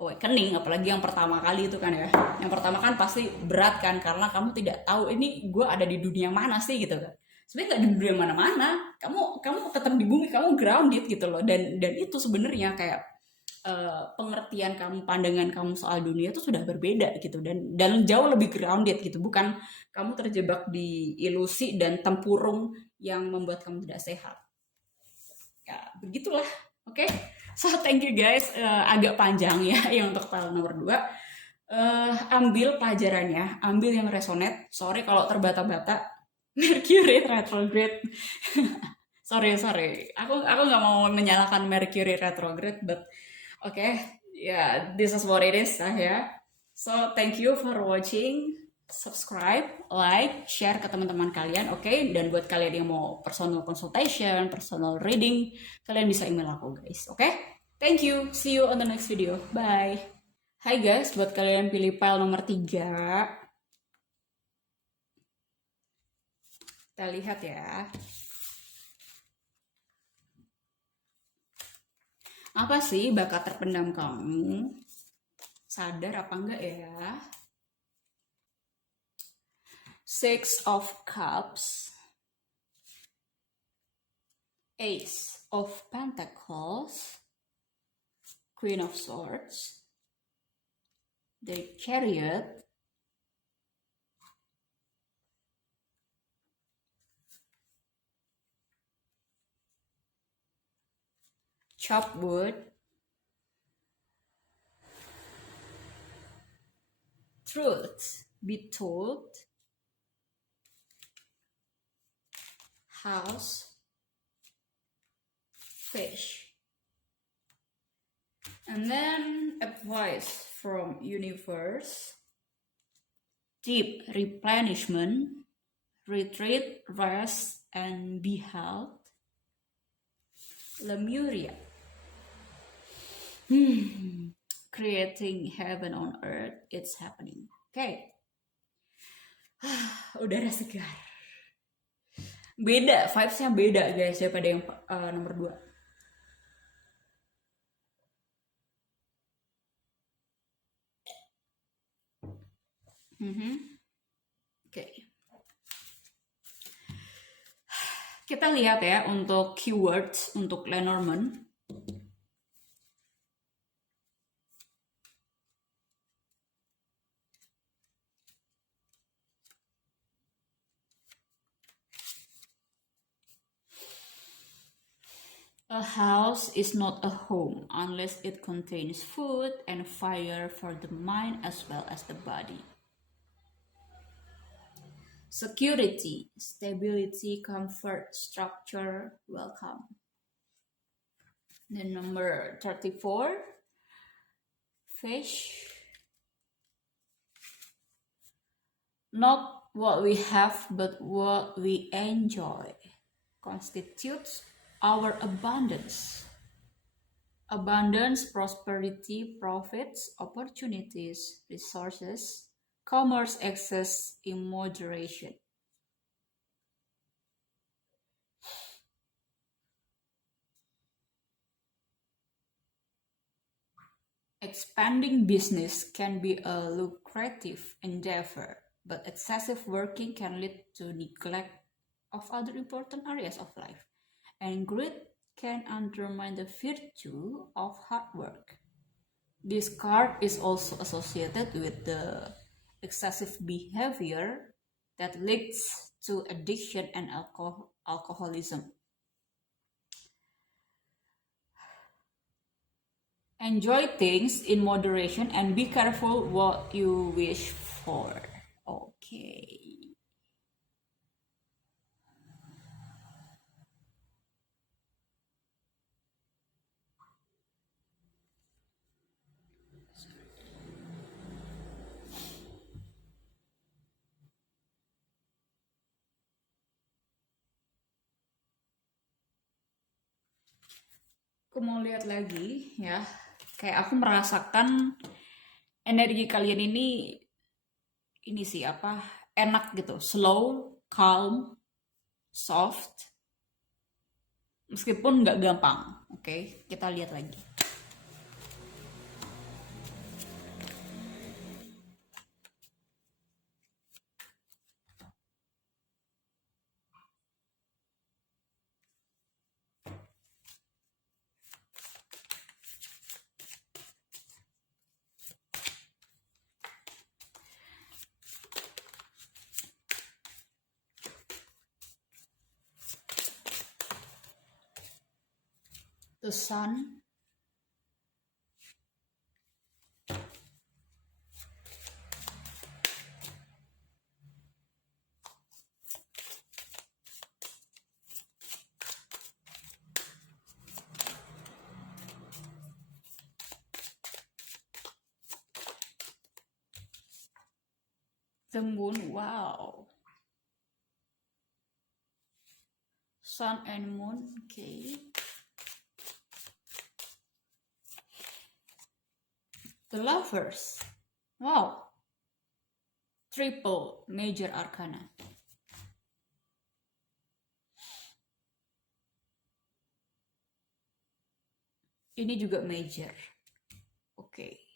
awakening, apalagi yang pertama kali itu kan ya, yang pertama kan pasti berat kan, karena kamu tidak tahu ini gue ada di dunia mana sih gitu kan. Sebenarnya nggak di dunia mana-mana, kamu tetap di bumi, kamu grounded gitu loh. Dan itu sebenarnya kayak pengertian kamu, pandangan kamu soal dunia itu sudah berbeda gitu, dan jauh lebih grounded gitu, bukan kamu terjebak di ilusi dan tempurung yang membuat kamu tidak sehat. Ya begitulah. Oke, okay? So thank you guys. Agak panjang ya yang untuk file nomor 2. Ambil pelajarannya, ambil yang resonate. Sorry kalau terbata-bata. Mercury retrograde. sorry aku nggak mau menyalahkan Mercury retrograde, but okay, yeah, this is what it is ya. So thank you for watching, subscribe, like, share ke teman-teman kalian, oke? Okay? Dan buat kalian yang mau personal consultation, personal reading, kalian bisa email aku guys, oke? Okay? Thank you, see you on the next video, bye. Hai guys, buat kalian yang pilih file nomor 3, kita lihat ya. Apa sih bakat terpendam kamu? Sadar apa enggak ya? Six of Cups, Ace of Pentacles, Queen of Swords, the Chariot, Chopped Wood, Truth be told, House, Fish, and then advice from universe, deep replenishment, retreat, rest, and be health, Lemuria, creating heaven on earth, it's happening. Oke, okay. Udara segar. Beda, vibes-nya beda guys daripada yang nomor 2. Oke. Okay. Kita lihat ya untuk keywords untuk Lenormand. A house is not a home unless it contains food and fire for the mind as well as the body. Security, stability, comfort, structure, welcome. Then number 34, fish. Not what we have, but what we enjoy constitutes our abundance. Abundance, prosperity, profits, opportunities, resources, commerce, access in moderation. Expanding business can be a lucrative endeavor, but excessive working can lead to neglect of other important areas of life, and greed can undermine the virtue of hard work. This card is also associated with the excessive behavior that leads to addiction and alcoholism. Enjoy things in moderation and be careful what you wish for. Okay. Aku mau lihat lagi ya. Kayak aku merasakan energi kalian ini sih apa enak gitu, slow, calm, soft, meskipun nggak gampang. Oke, kita lihat lagi. The sun, the moon, wow. Sun and moon, okay. The lovers, wow. Triple major arcana. Ini juga major. Oke.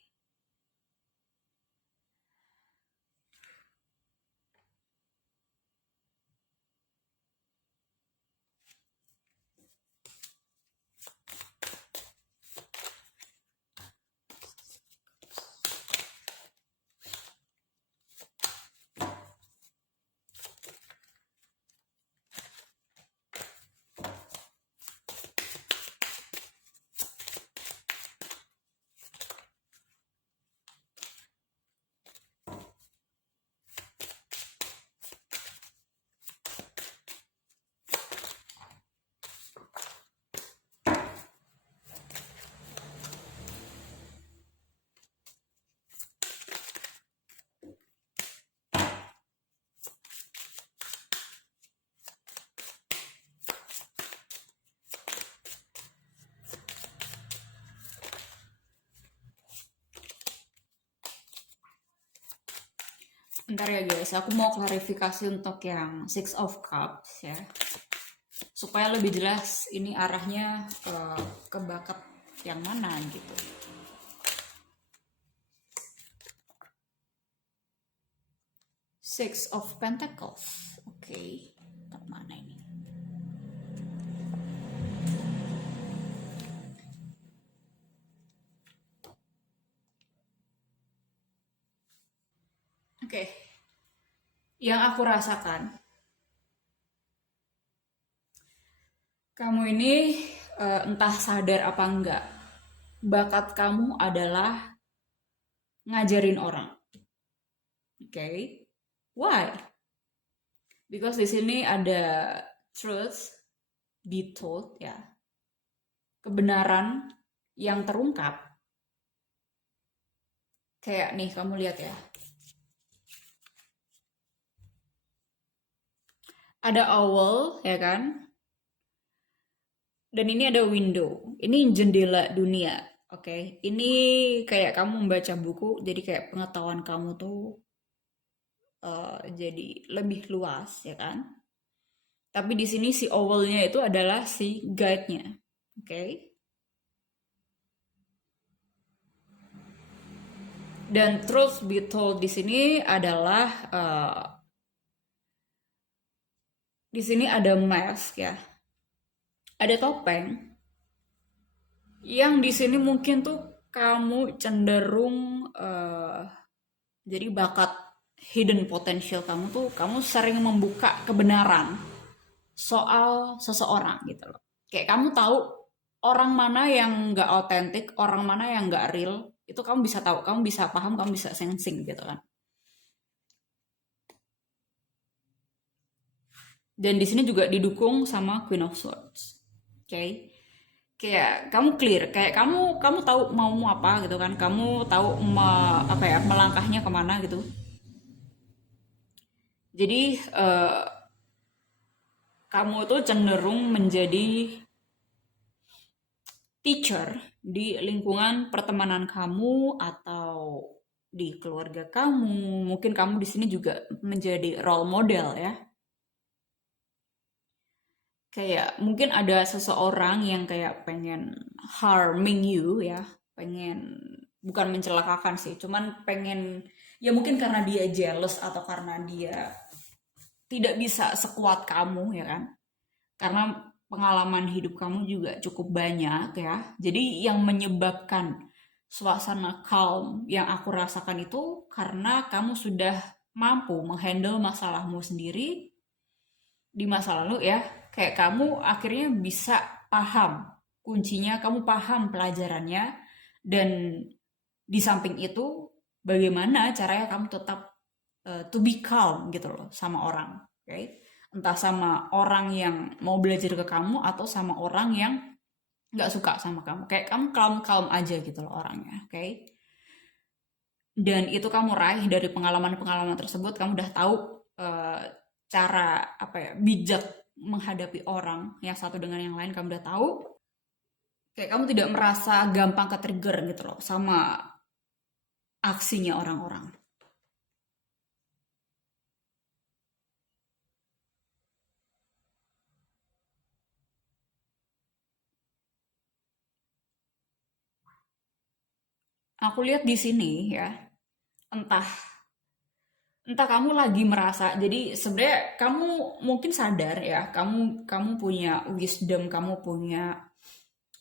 Bentar ya guys, aku mau klarifikasi untuk yang Six of Cups ya. Supaya lebih jelas ini arahnya ke bakat yang mana gitu. Six of Pentacles. Oke, tak mana ini? Oke. Yang aku rasakan, kamu ini entah sadar apa enggak, bakat kamu adalah ngajarin orang. Oke, okay? Why? Because di sini ada truth be told, ya, kebenaran yang terungkap. Kayak nih, kamu lihat ya, ada owl ya kan, dan ini ada window, ini jendela dunia. Oke, ini kayak kamu membaca buku, jadi kayak pengetahuan kamu tuh jadi lebih luas ya kan. Tapi di sini si owlnya itu adalah si guide-nya. Oke. Dan truth be told di sini adalah di sini ada mask ya. Ada topeng yang di sini mungkin tuh kamu cenderung jadi bakat hidden potential kamu tuh kamu sering membuka kebenaran soal seseorang gitu loh. Kayak kamu tahu orang mana yang nggak otentik, orang mana yang nggak real, itu kamu bisa tahu, kamu bisa paham, kamu bisa sensing gitu kan. Dan di sini juga didukung sama Queen of Swords. Oke. Okay? Kayak kamu clear, kayak kamu tahu mau apa gitu kan. Kamu tahu apa ya, melangkahnya kemana gitu. Jadi kamu tuh cenderung menjadi teacher di lingkungan pertemanan kamu atau di keluarga kamu. Mungkin kamu di sini juga menjadi role model ya. Kayak mungkin ada seseorang yang kayak pengen harming you ya, pengen bukan mencelakakan sih, cuman pengen ya mungkin karena dia jealous atau karena dia tidak bisa sekuat kamu ya kan. Karena pengalaman hidup kamu juga cukup banyak ya. Jadi yang menyebabkan suasana calm yang aku rasakan itu karena kamu sudah mampu menghandle masalahmu sendiri di masa lalu ya. Kayak kamu akhirnya bisa paham kuncinya, kamu paham pelajarannya, dan di samping itu bagaimana caranya kamu tetap to be calm gitu loh sama orang, oke? Okay? Entah sama orang yang mau belajar ke kamu atau sama orang yang nggak suka sama kamu, kayak kamu calm aja gitu loh orangnya, oke? Okay? Dan itu kamu raih dari pengalaman-pengalaman tersebut, kamu udah tahu uh, cara apa ya, bijak menghadapi orang yang satu dengan yang lain, kamu udah tahu. Kayak kamu tidak merasa gampang ke-trigger gitu loh sama aksinya orang-orang. Aku lihat di sini ya, entah entah kamu lagi merasa, jadi sebenarnya kamu mungkin sadar ya, kamu punya wisdom, kamu punya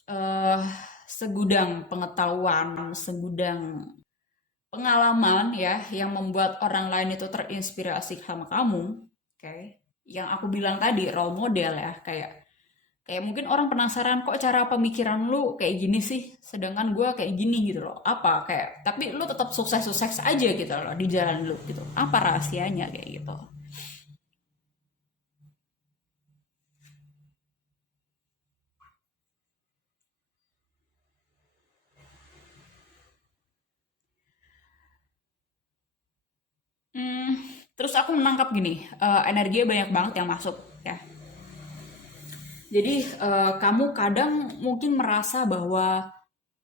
eh segudang pengetahuan, segudang pengalaman ya yang membuat orang lain itu terinspirasi sama kamu. Oke, okay? Yang aku bilang tadi role model ya, kayak kayak mungkin orang penasaran kok cara pemikiran lu kayak gini sih, sedangkan gue kayak gini gitu loh. Apa kayak tapi lu tetap sukses-sukses aja gitu loh di jalan lu gitu. Apa rahasianya kayak gitu. Hmm, terus aku menangkap gini, energinya banyak banget yang masuk ya. Jadi kamu kadang mungkin merasa bahwa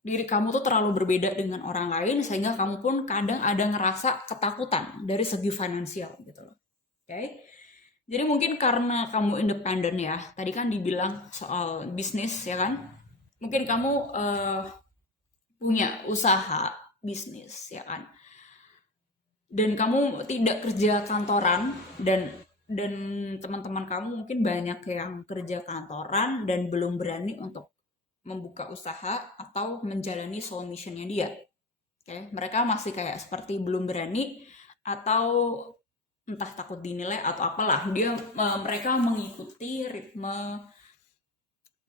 diri kamu tuh terlalu berbeda dengan orang lain sehingga kamu pun kadang ada ngerasa ketakutan dari segi finansial gitu loh. Oke. Okay? Jadi mungkin karena kamu independen ya. Tadi kan dibilang soal bisnis ya kan. Mungkin kamu punya usaha bisnis ya kan. Dan kamu tidak kerja kantoran, dan teman-teman kamu mungkin banyak yang kerja kantoran dan belum berani untuk membuka usaha atau menjalani soul missionnya dia. Oke, mereka masih kayak seperti belum berani atau entah takut dinilai atau apalah. Mereka mengikuti ritme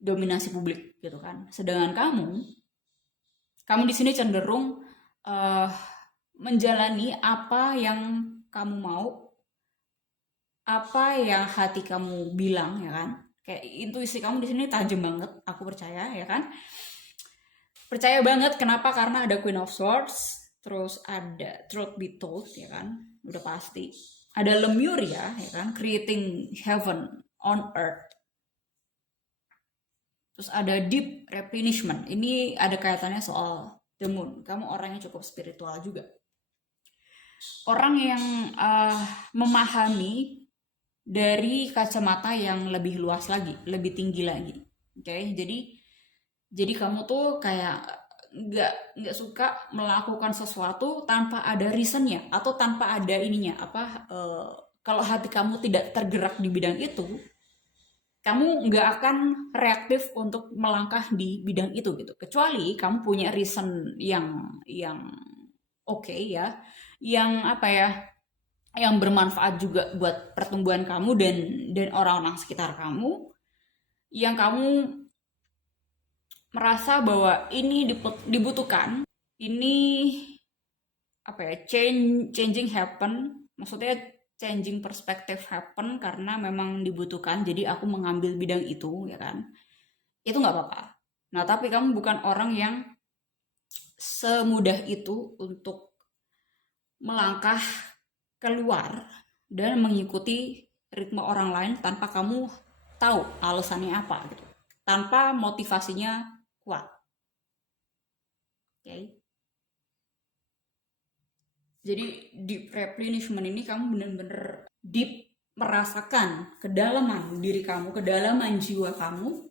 dominasi publik gitu kan. Sedangkan kamu di sini cenderung eh, menjalani apa yang kamu mau, apa yang hati kamu bilang ya kan. Kayak intuisi kamu di sini tajam banget, aku percaya ya kan. Percaya banget kenapa? Karena ada Queen of Swords, terus ada Truth Be Told ya kan, udah pasti. Ada Lemuria ya kan, creating heaven on earth. Terus ada deep replenishment. Ini ada kaitannya soal the moon. Kamu orangnya cukup spiritual juga. Orang yang memahami dari kacamata yang lebih luas lagi, lebih tinggi lagi. Oke, jadi kamu tuh kayak nggak suka melakukan sesuatu tanpa ada reasonnya atau tanpa ada ininya apa kalau hati kamu tidak tergerak di bidang itu, kamu nggak akan reaktif untuk melangkah di bidang itu gitu, kecuali kamu punya reason yang oke ya, yang apa ya, yang bermanfaat juga buat pertumbuhan kamu dan orang-orang sekitar kamu, yang kamu merasa bahwa ini dibutuhkan, ini apa ya, changing happen, maksudnya changing perspective happen karena memang dibutuhkan, jadi aku mengambil bidang itu ya kan, itu nggak apa-apa. Nah tapi kamu bukan orang yang semudah itu untuk melangkah keluar dan mengikuti ritme orang lain tanpa kamu tahu alasannya apa gitu, tanpa motivasinya kuat. Okay. Jadi deep replenishment ini kamu benar-benar deep merasakan kedalaman diri kamu, kedalaman jiwa kamu,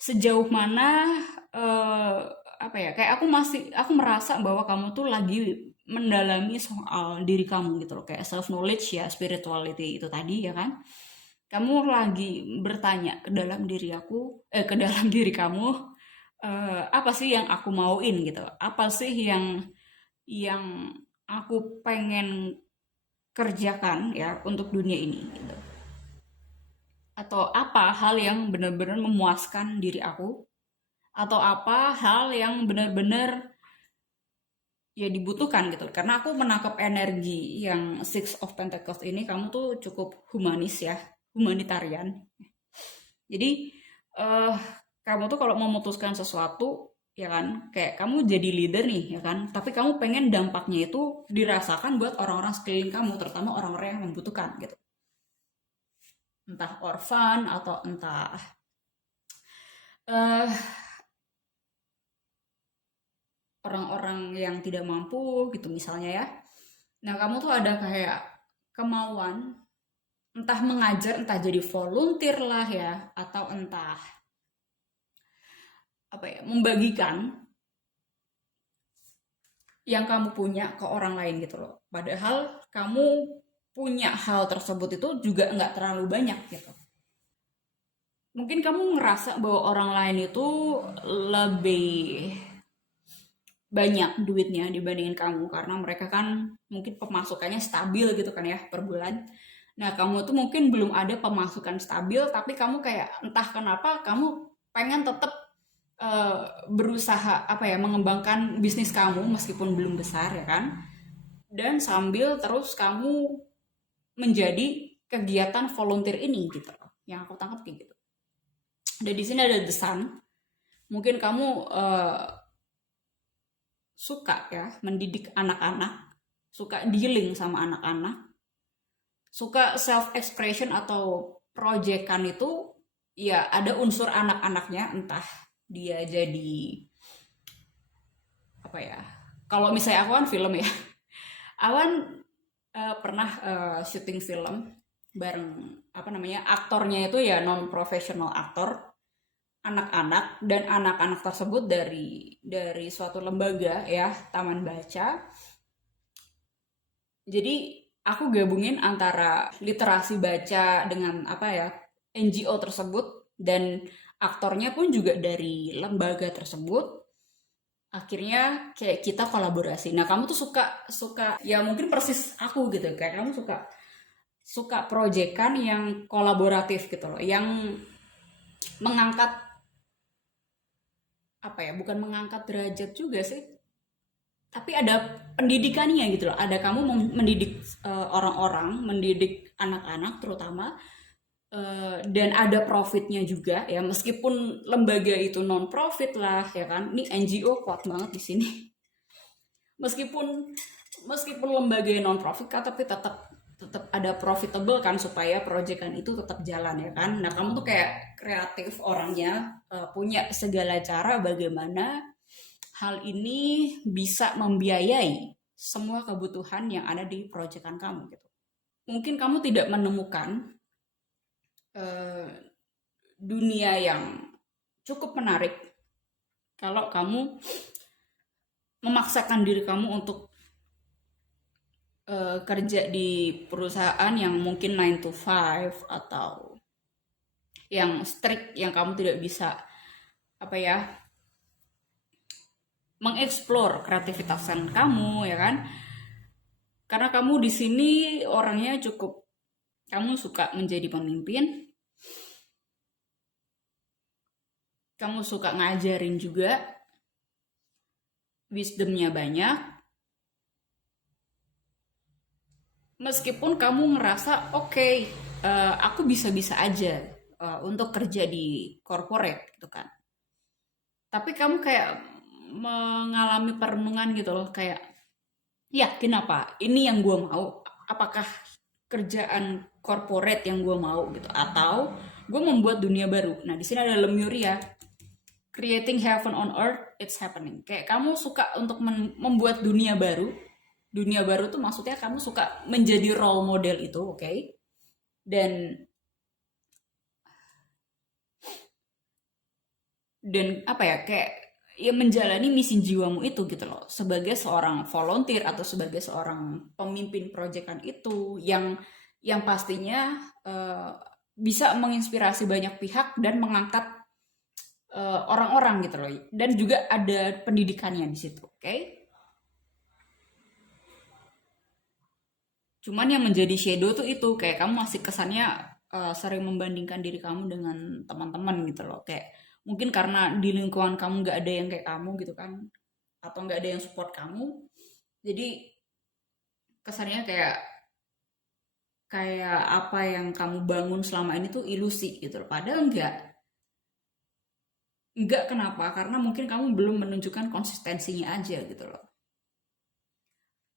sejauh mana apa ya, kayak aku merasa bahwa kamu tuh lagi mendalami soal diri kamu gitu loh, kayak self knowledge ya, spirituality itu tadi ya kan. Kamu lagi bertanya ke dalam diri ke dalam diri kamu, apa sih yang aku mauin gitu, apa sih yang aku pengen kerjakan ya untuk dunia ini gitu, atau apa hal yang benar-benar memuaskan diri aku, atau apa hal yang benar-benar ya dibutuhkan gitu. Karena aku menangkap energi yang Six of Pentacles ini, kamu tuh cukup humanis ya, humanitarian. Jadi kamu tuh kalau memutuskan sesuatu ya kan, kayak kamu jadi leader nih ya kan, tapi kamu pengen dampaknya itu dirasakan buat orang-orang sekeliling kamu, terutama orang-orang yang membutuhkan gitu, entah orphan atau entah eh orang-orang yang tidak mampu gitu misalnya ya. Nah kamu tuh ada kayak kemauan, entah mengajar, entah jadi volunteer lah ya, atau entah apa ya, membagikan yang kamu punya ke orang lain gitu loh. Padahal kamu punya hal tersebut itu juga nggak terlalu banyak gitu. Mungkin kamu ngerasa bahwa orang lain itu lebih banyak duitnya dibandingin kamu karena mereka kan mungkin pemasukannya stabil gitu kan ya per bulan. Nah kamu tuh mungkin belum ada pemasukan stabil, tapi kamu kayak entah kenapa kamu pengen tetap berusaha apa ya, mengembangkan bisnis kamu meskipun belum besar ya kan, dan sambil terus kamu menjadi kegiatan volunteer ini gitu loh, yang aku tangkap kayak gitu. Dan di sini ada the sun, mungkin kamu suka ya mendidik anak-anak, suka dealing sama anak-anak, suka self expression atau proyekan itu ya ada unsur anak-anaknya, entah dia jadi apa ya, kalau misalnya aku kan film ya, Awan pernah syuting film bareng apa namanya, aktornya itu ya non profesional aktor, anak-anak, dan anak-anak tersebut dari suatu lembaga ya, taman baca. Jadi aku gabungin antara literasi baca dengan apa ya, NGO tersebut, dan aktornya pun juga dari lembaga tersebut. Akhirnya kayak kita kolaborasi. Nah kamu tuh suka ya, mungkin persis aku gitu, kayak kamu suka proyekan yang kolaboratif gitu loh, yang mengangkat apa ya, bukan mengangkat derajat juga sih, tapi ada pendidikannya gitu loh. Ada kamu mendidik orang-orang, mendidik anak-anak terutama, dan ada profitnya juga ya, meskipun lembaga itu non profit lah ya kan. Ini NGO kuat banget di sini. Meskipun meskipun lembaga non profit kan, tapi tetap tetap ada profitable kan, supaya proyekan itu tetap jalan ya kan. Nah, kamu tuh kayak kreatif orangnya, punya segala cara bagaimana hal ini bisa membiayai semua kebutuhan yang ada di proyekan kamu gitu. Mungkin kamu tidak menemukan eh, dunia yang cukup menarik kalau kamu memaksakan diri kamu untuk kerja di perusahaan yang mungkin 9 to 5, atau yang strict, yang kamu tidak bisa apa ya, mengeksplor kreativitas kamu ya kan. Karena kamu di sini orangnya cukup, kamu suka menjadi pemimpin, kamu suka ngajarin juga, wisdomnya banyak. Meskipun kamu ngerasa oke, aku bisa-bisa aja untuk kerja di corporate gitu kan. Tapi kamu kayak mengalami perenungan gitu loh, kayak ya kenapa ini yang gue mau? Apakah kerjaan corporate yang gue mau gitu, atau gue membuat dunia baru? Nah, di sini ada Lemuria, creating heaven on earth, it's happening. Kayak kamu suka untuk membuat dunia baru. Dunia baru tuh maksudnya kamu suka menjadi role model itu, oke? Dan apa ya, kayak ya menjalani misi jiwamu itu gitu loh, sebagai seorang volunteer atau sebagai seorang pemimpin proyekan itu, yang pastinya bisa menginspirasi banyak pihak dan mengangkat orang-orang gitu loh, dan juga ada pendidikannya di situ, oke? Cuman yang menjadi shadow tuh itu, kayak kamu masih kesannya sering membandingkan diri kamu dengan teman-teman gitu loh. Kayak mungkin karena di lingkungan kamu nggak ada yang kayak kamu gitu kan, atau nggak ada yang support kamu, jadi kesannya kayak kayak apa yang kamu bangun selama ini tuh ilusi gitu loh. Padahal enggak. Enggak, kenapa? Karena mungkin kamu belum menunjukkan konsistensinya aja gitu loh.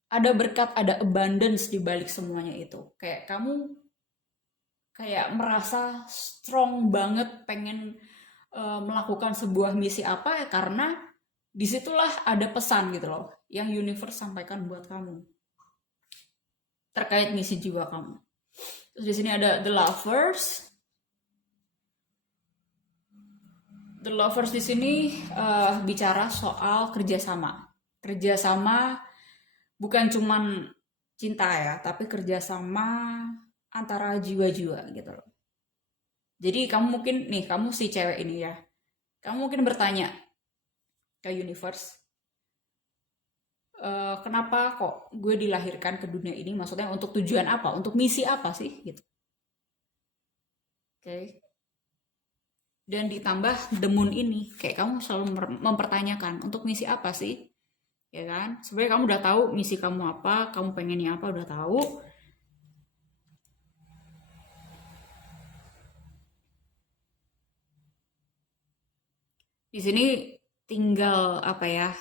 Ada berkat, ada abundance di balik semuanya itu. Kayak kamu kayak merasa strong banget pengen melakukan sebuah misi apa ya, karena disitulah ada pesan gitu loh yang universe sampaikan buat kamu terkait misi jiwa kamu. Terus di sini ada the lovers. The lovers di sini bicara soal kerjasama. Kerjasama bukan cuman cinta ya, tapi kerjasama antara jiwa-jiwa gitu loh. Jadi kamu mungkin nih, kamu si cewek ini ya, kamu mungkin bertanya ke universe, kenapa kok gue dilahirkan ke dunia ini? Maksudnya untuk tujuan apa? Untuk misi apa sih? Gitu. Oke. Dan ditambah the moon ini, kayak kamu selalu mempertanyakan untuk misi apa sih? Ya kan? Sebenarnya kamu udah tahu misi kamu apa, kamu pengennya apa, udah tahu. Di sini tinggal apa ya,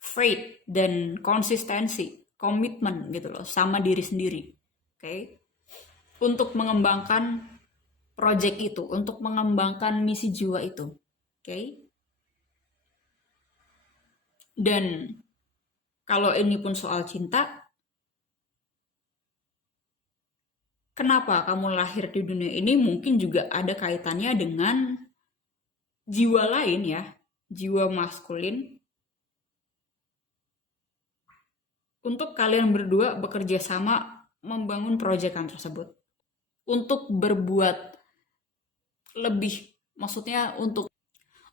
faith dan konsistensi, komitmen gitu loh sama diri sendiri, oke? Untuk mengembangkan project itu, untuk mengembangkan misi jiwa itu, oke? Dan kalau ini pun soal cinta, kenapa kamu lahir di dunia ini mungkin juga ada kaitannya dengan jiwa lain ya, jiwa maskulin, untuk kalian berdua bekerja sama membangun proyekan tersebut, untuk berbuat lebih, maksudnya untuk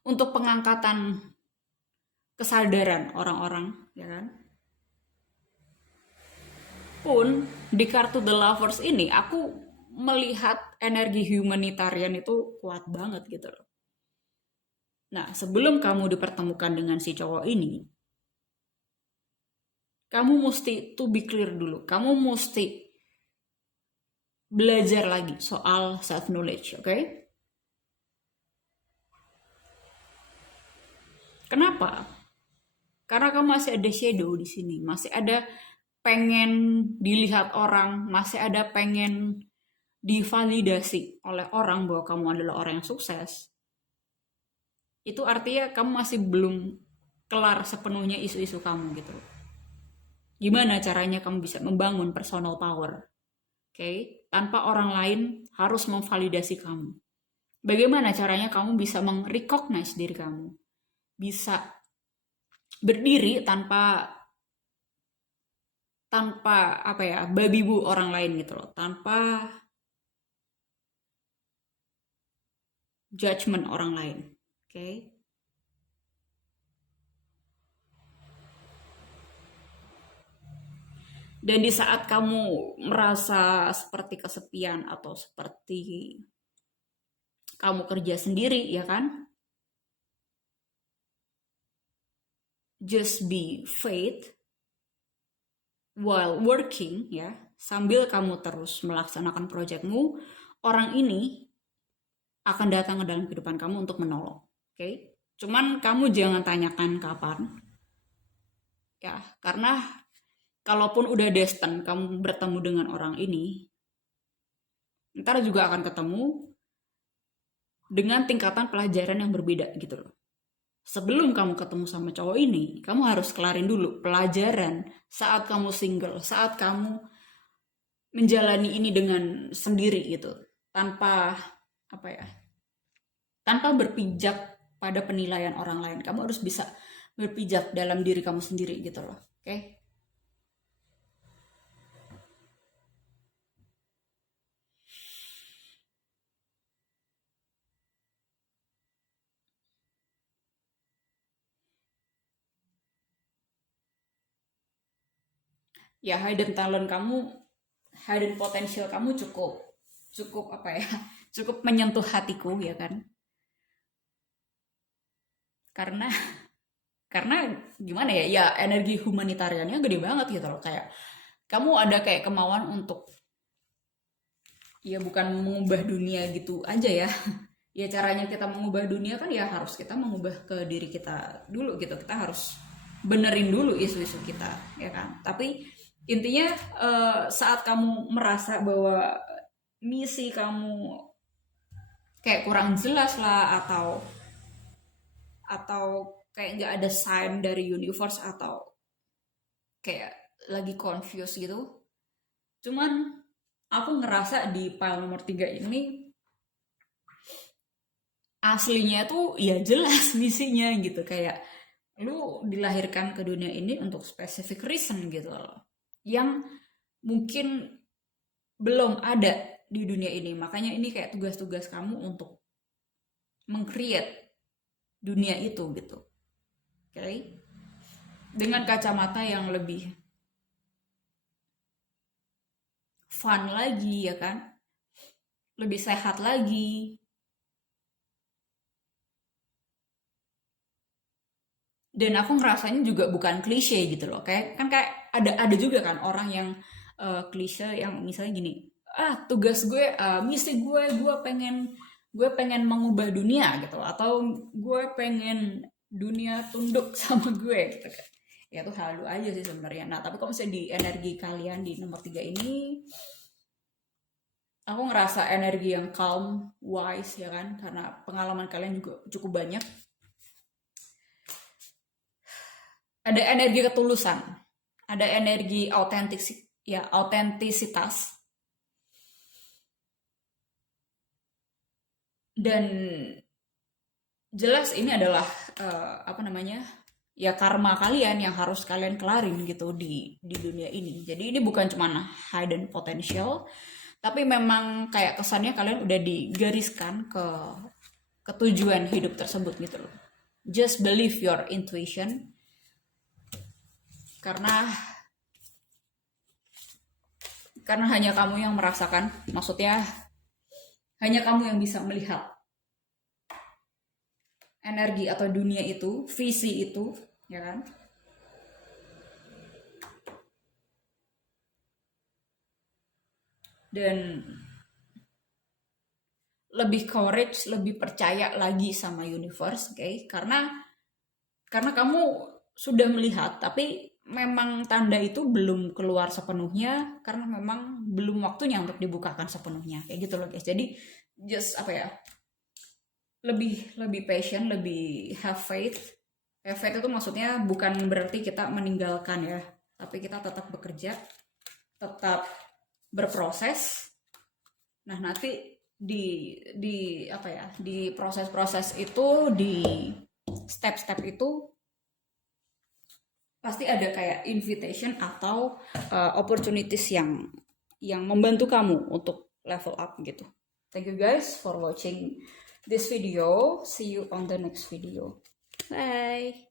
pengangkatan kesadaran orang-orang ya kan. Pun di kartu The Lovers ini aku melihat energi humanitarian itu kuat banget gitu loh. Nah, sebelum kamu dipertemukan dengan si cowok ini, kamu mesti to be clear dulu. Kamu mesti belajar lagi soal self knowledge, oke? Kenapa? Karena kamu masih ada shadow di sini, masih ada pengen dilihat orang, masih ada pengen divalidasi oleh orang bahwa kamu adalah orang yang sukses. Itu artinya kamu masih belum kelar sepenuhnya isu-isu kamu gitu. Gimana caranya kamu bisa membangun personal power? Oke, tanpa orang lain harus memvalidasi kamu. Bagaimana caranya kamu bisa meng-recognize diri kamu? Bisa berdiri tanpa tanpa apa ya, babi bu orang lain gitu loh, tanpa judgment orang lain. Oke. Dan di saat kamu merasa seperti kesepian atau seperti kamu kerja sendiri, ya kan? Just be faith while working, ya. Sambil kamu terus melaksanakan proyekmu, orang ini akan datang ke dalam kehidupan kamu untuk menolong. Oke? Cuman kamu jangan tanyakan kapan. Ya, karena kalaupun udah destined kamu bertemu dengan orang ini, ntar juga akan ketemu dengan tingkatan pelajaran yang berbeda gitu loh. Sebelum kamu ketemu sama cowok ini, kamu harus kelarin dulu pelajaran saat kamu single, saat kamu menjalani ini dengan sendiri gitu, tanpa apa ya, tanpa berpijak pada penilaian orang lain. Kamu harus bisa berpijak dalam diri kamu sendiri gitu loh. Oke? Ya, hidden talent kamu, hidden potential kamu cukup cukup apa ya, cukup menyentuh hatiku ya kan, karena karena gimana ya, ya energi humanitariannya gede banget gitu loh, kayak kamu ada kayak kemauan untuk, ya bukan mengubah dunia gitu aja ya. Ya caranya kita mengubah dunia kan ya harus kita mengubah ke diri kita dulu gitu, kita harus benerin dulu isu-isu kita ya kan. Tapi intinya saat kamu merasa bahwa misi kamu kayak kurang jelas lah, atau kayak nggak ada sign dari universe, atau kayak lagi confused gitu. Cuman aku ngerasa di file nomor 3 ini aslinya tuh ya jelas misinya gitu, kayak lu dilahirkan ke dunia ini untuk specific reason gitu loh, yang mungkin belum ada di dunia ini. Makanya ini kayak tugas-tugas kamu untuk meng-create dunia itu gitu. Oke? Okay? Dengan kacamata yang lebih fun lagi ya kan? Lebih sehat lagi. Dan aku ngerasanya juga bukan klise gitu loh. Kayak kan kayak ada juga kan orang yang klise yang misalnya gini, tugas gue, misi gue pengen mengubah dunia gitu, atau gue pengen dunia tunduk sama gue gitu kan. Ya itu halu aja sih sebenarnya. Nah tapi kalau misalnya di energi kalian di nomor 3 ini, aku ngerasa energi yang calm, wise ya kan, karena pengalaman kalian juga cukup banyak. Ada energi ketulusan, ada energi autentisitas, dan jelas ini adalah apa namanya, ya karma kalian yang harus kalian kelarin gitu di dunia ini. Jadi ini bukan cuma hidden potential, tapi memang kayak kesannya kalian udah digariskan ke tujuan hidup tersebut gitu loh. Just believe your intuition, karena hanya kamu yang merasakan, maksudnya hanya kamu yang bisa melihat energi atau dunia itu, visi itu, ya kan? Dan lebih courage, lebih percaya lagi sama universe, oke? Karena kamu sudah melihat, tapi memang tanda itu belum keluar sepenuhnya karena memang belum waktunya untuk dibukakan sepenuhnya, kayak gitu loh guys. Jadi just apa ya? Lebih lebih patient, lebih have faith. Have faith itu maksudnya bukan berarti kita meninggalkan ya, tapi kita tetap bekerja, tetap berproses. Nah, nanti di apa ya? Di proses-proses itu, di step-step itu pasti ada kayak invitation atau opportunities yang membantu kamu untuk level up gitu. Thank you guys for watching this video. See you on the next video. Bye.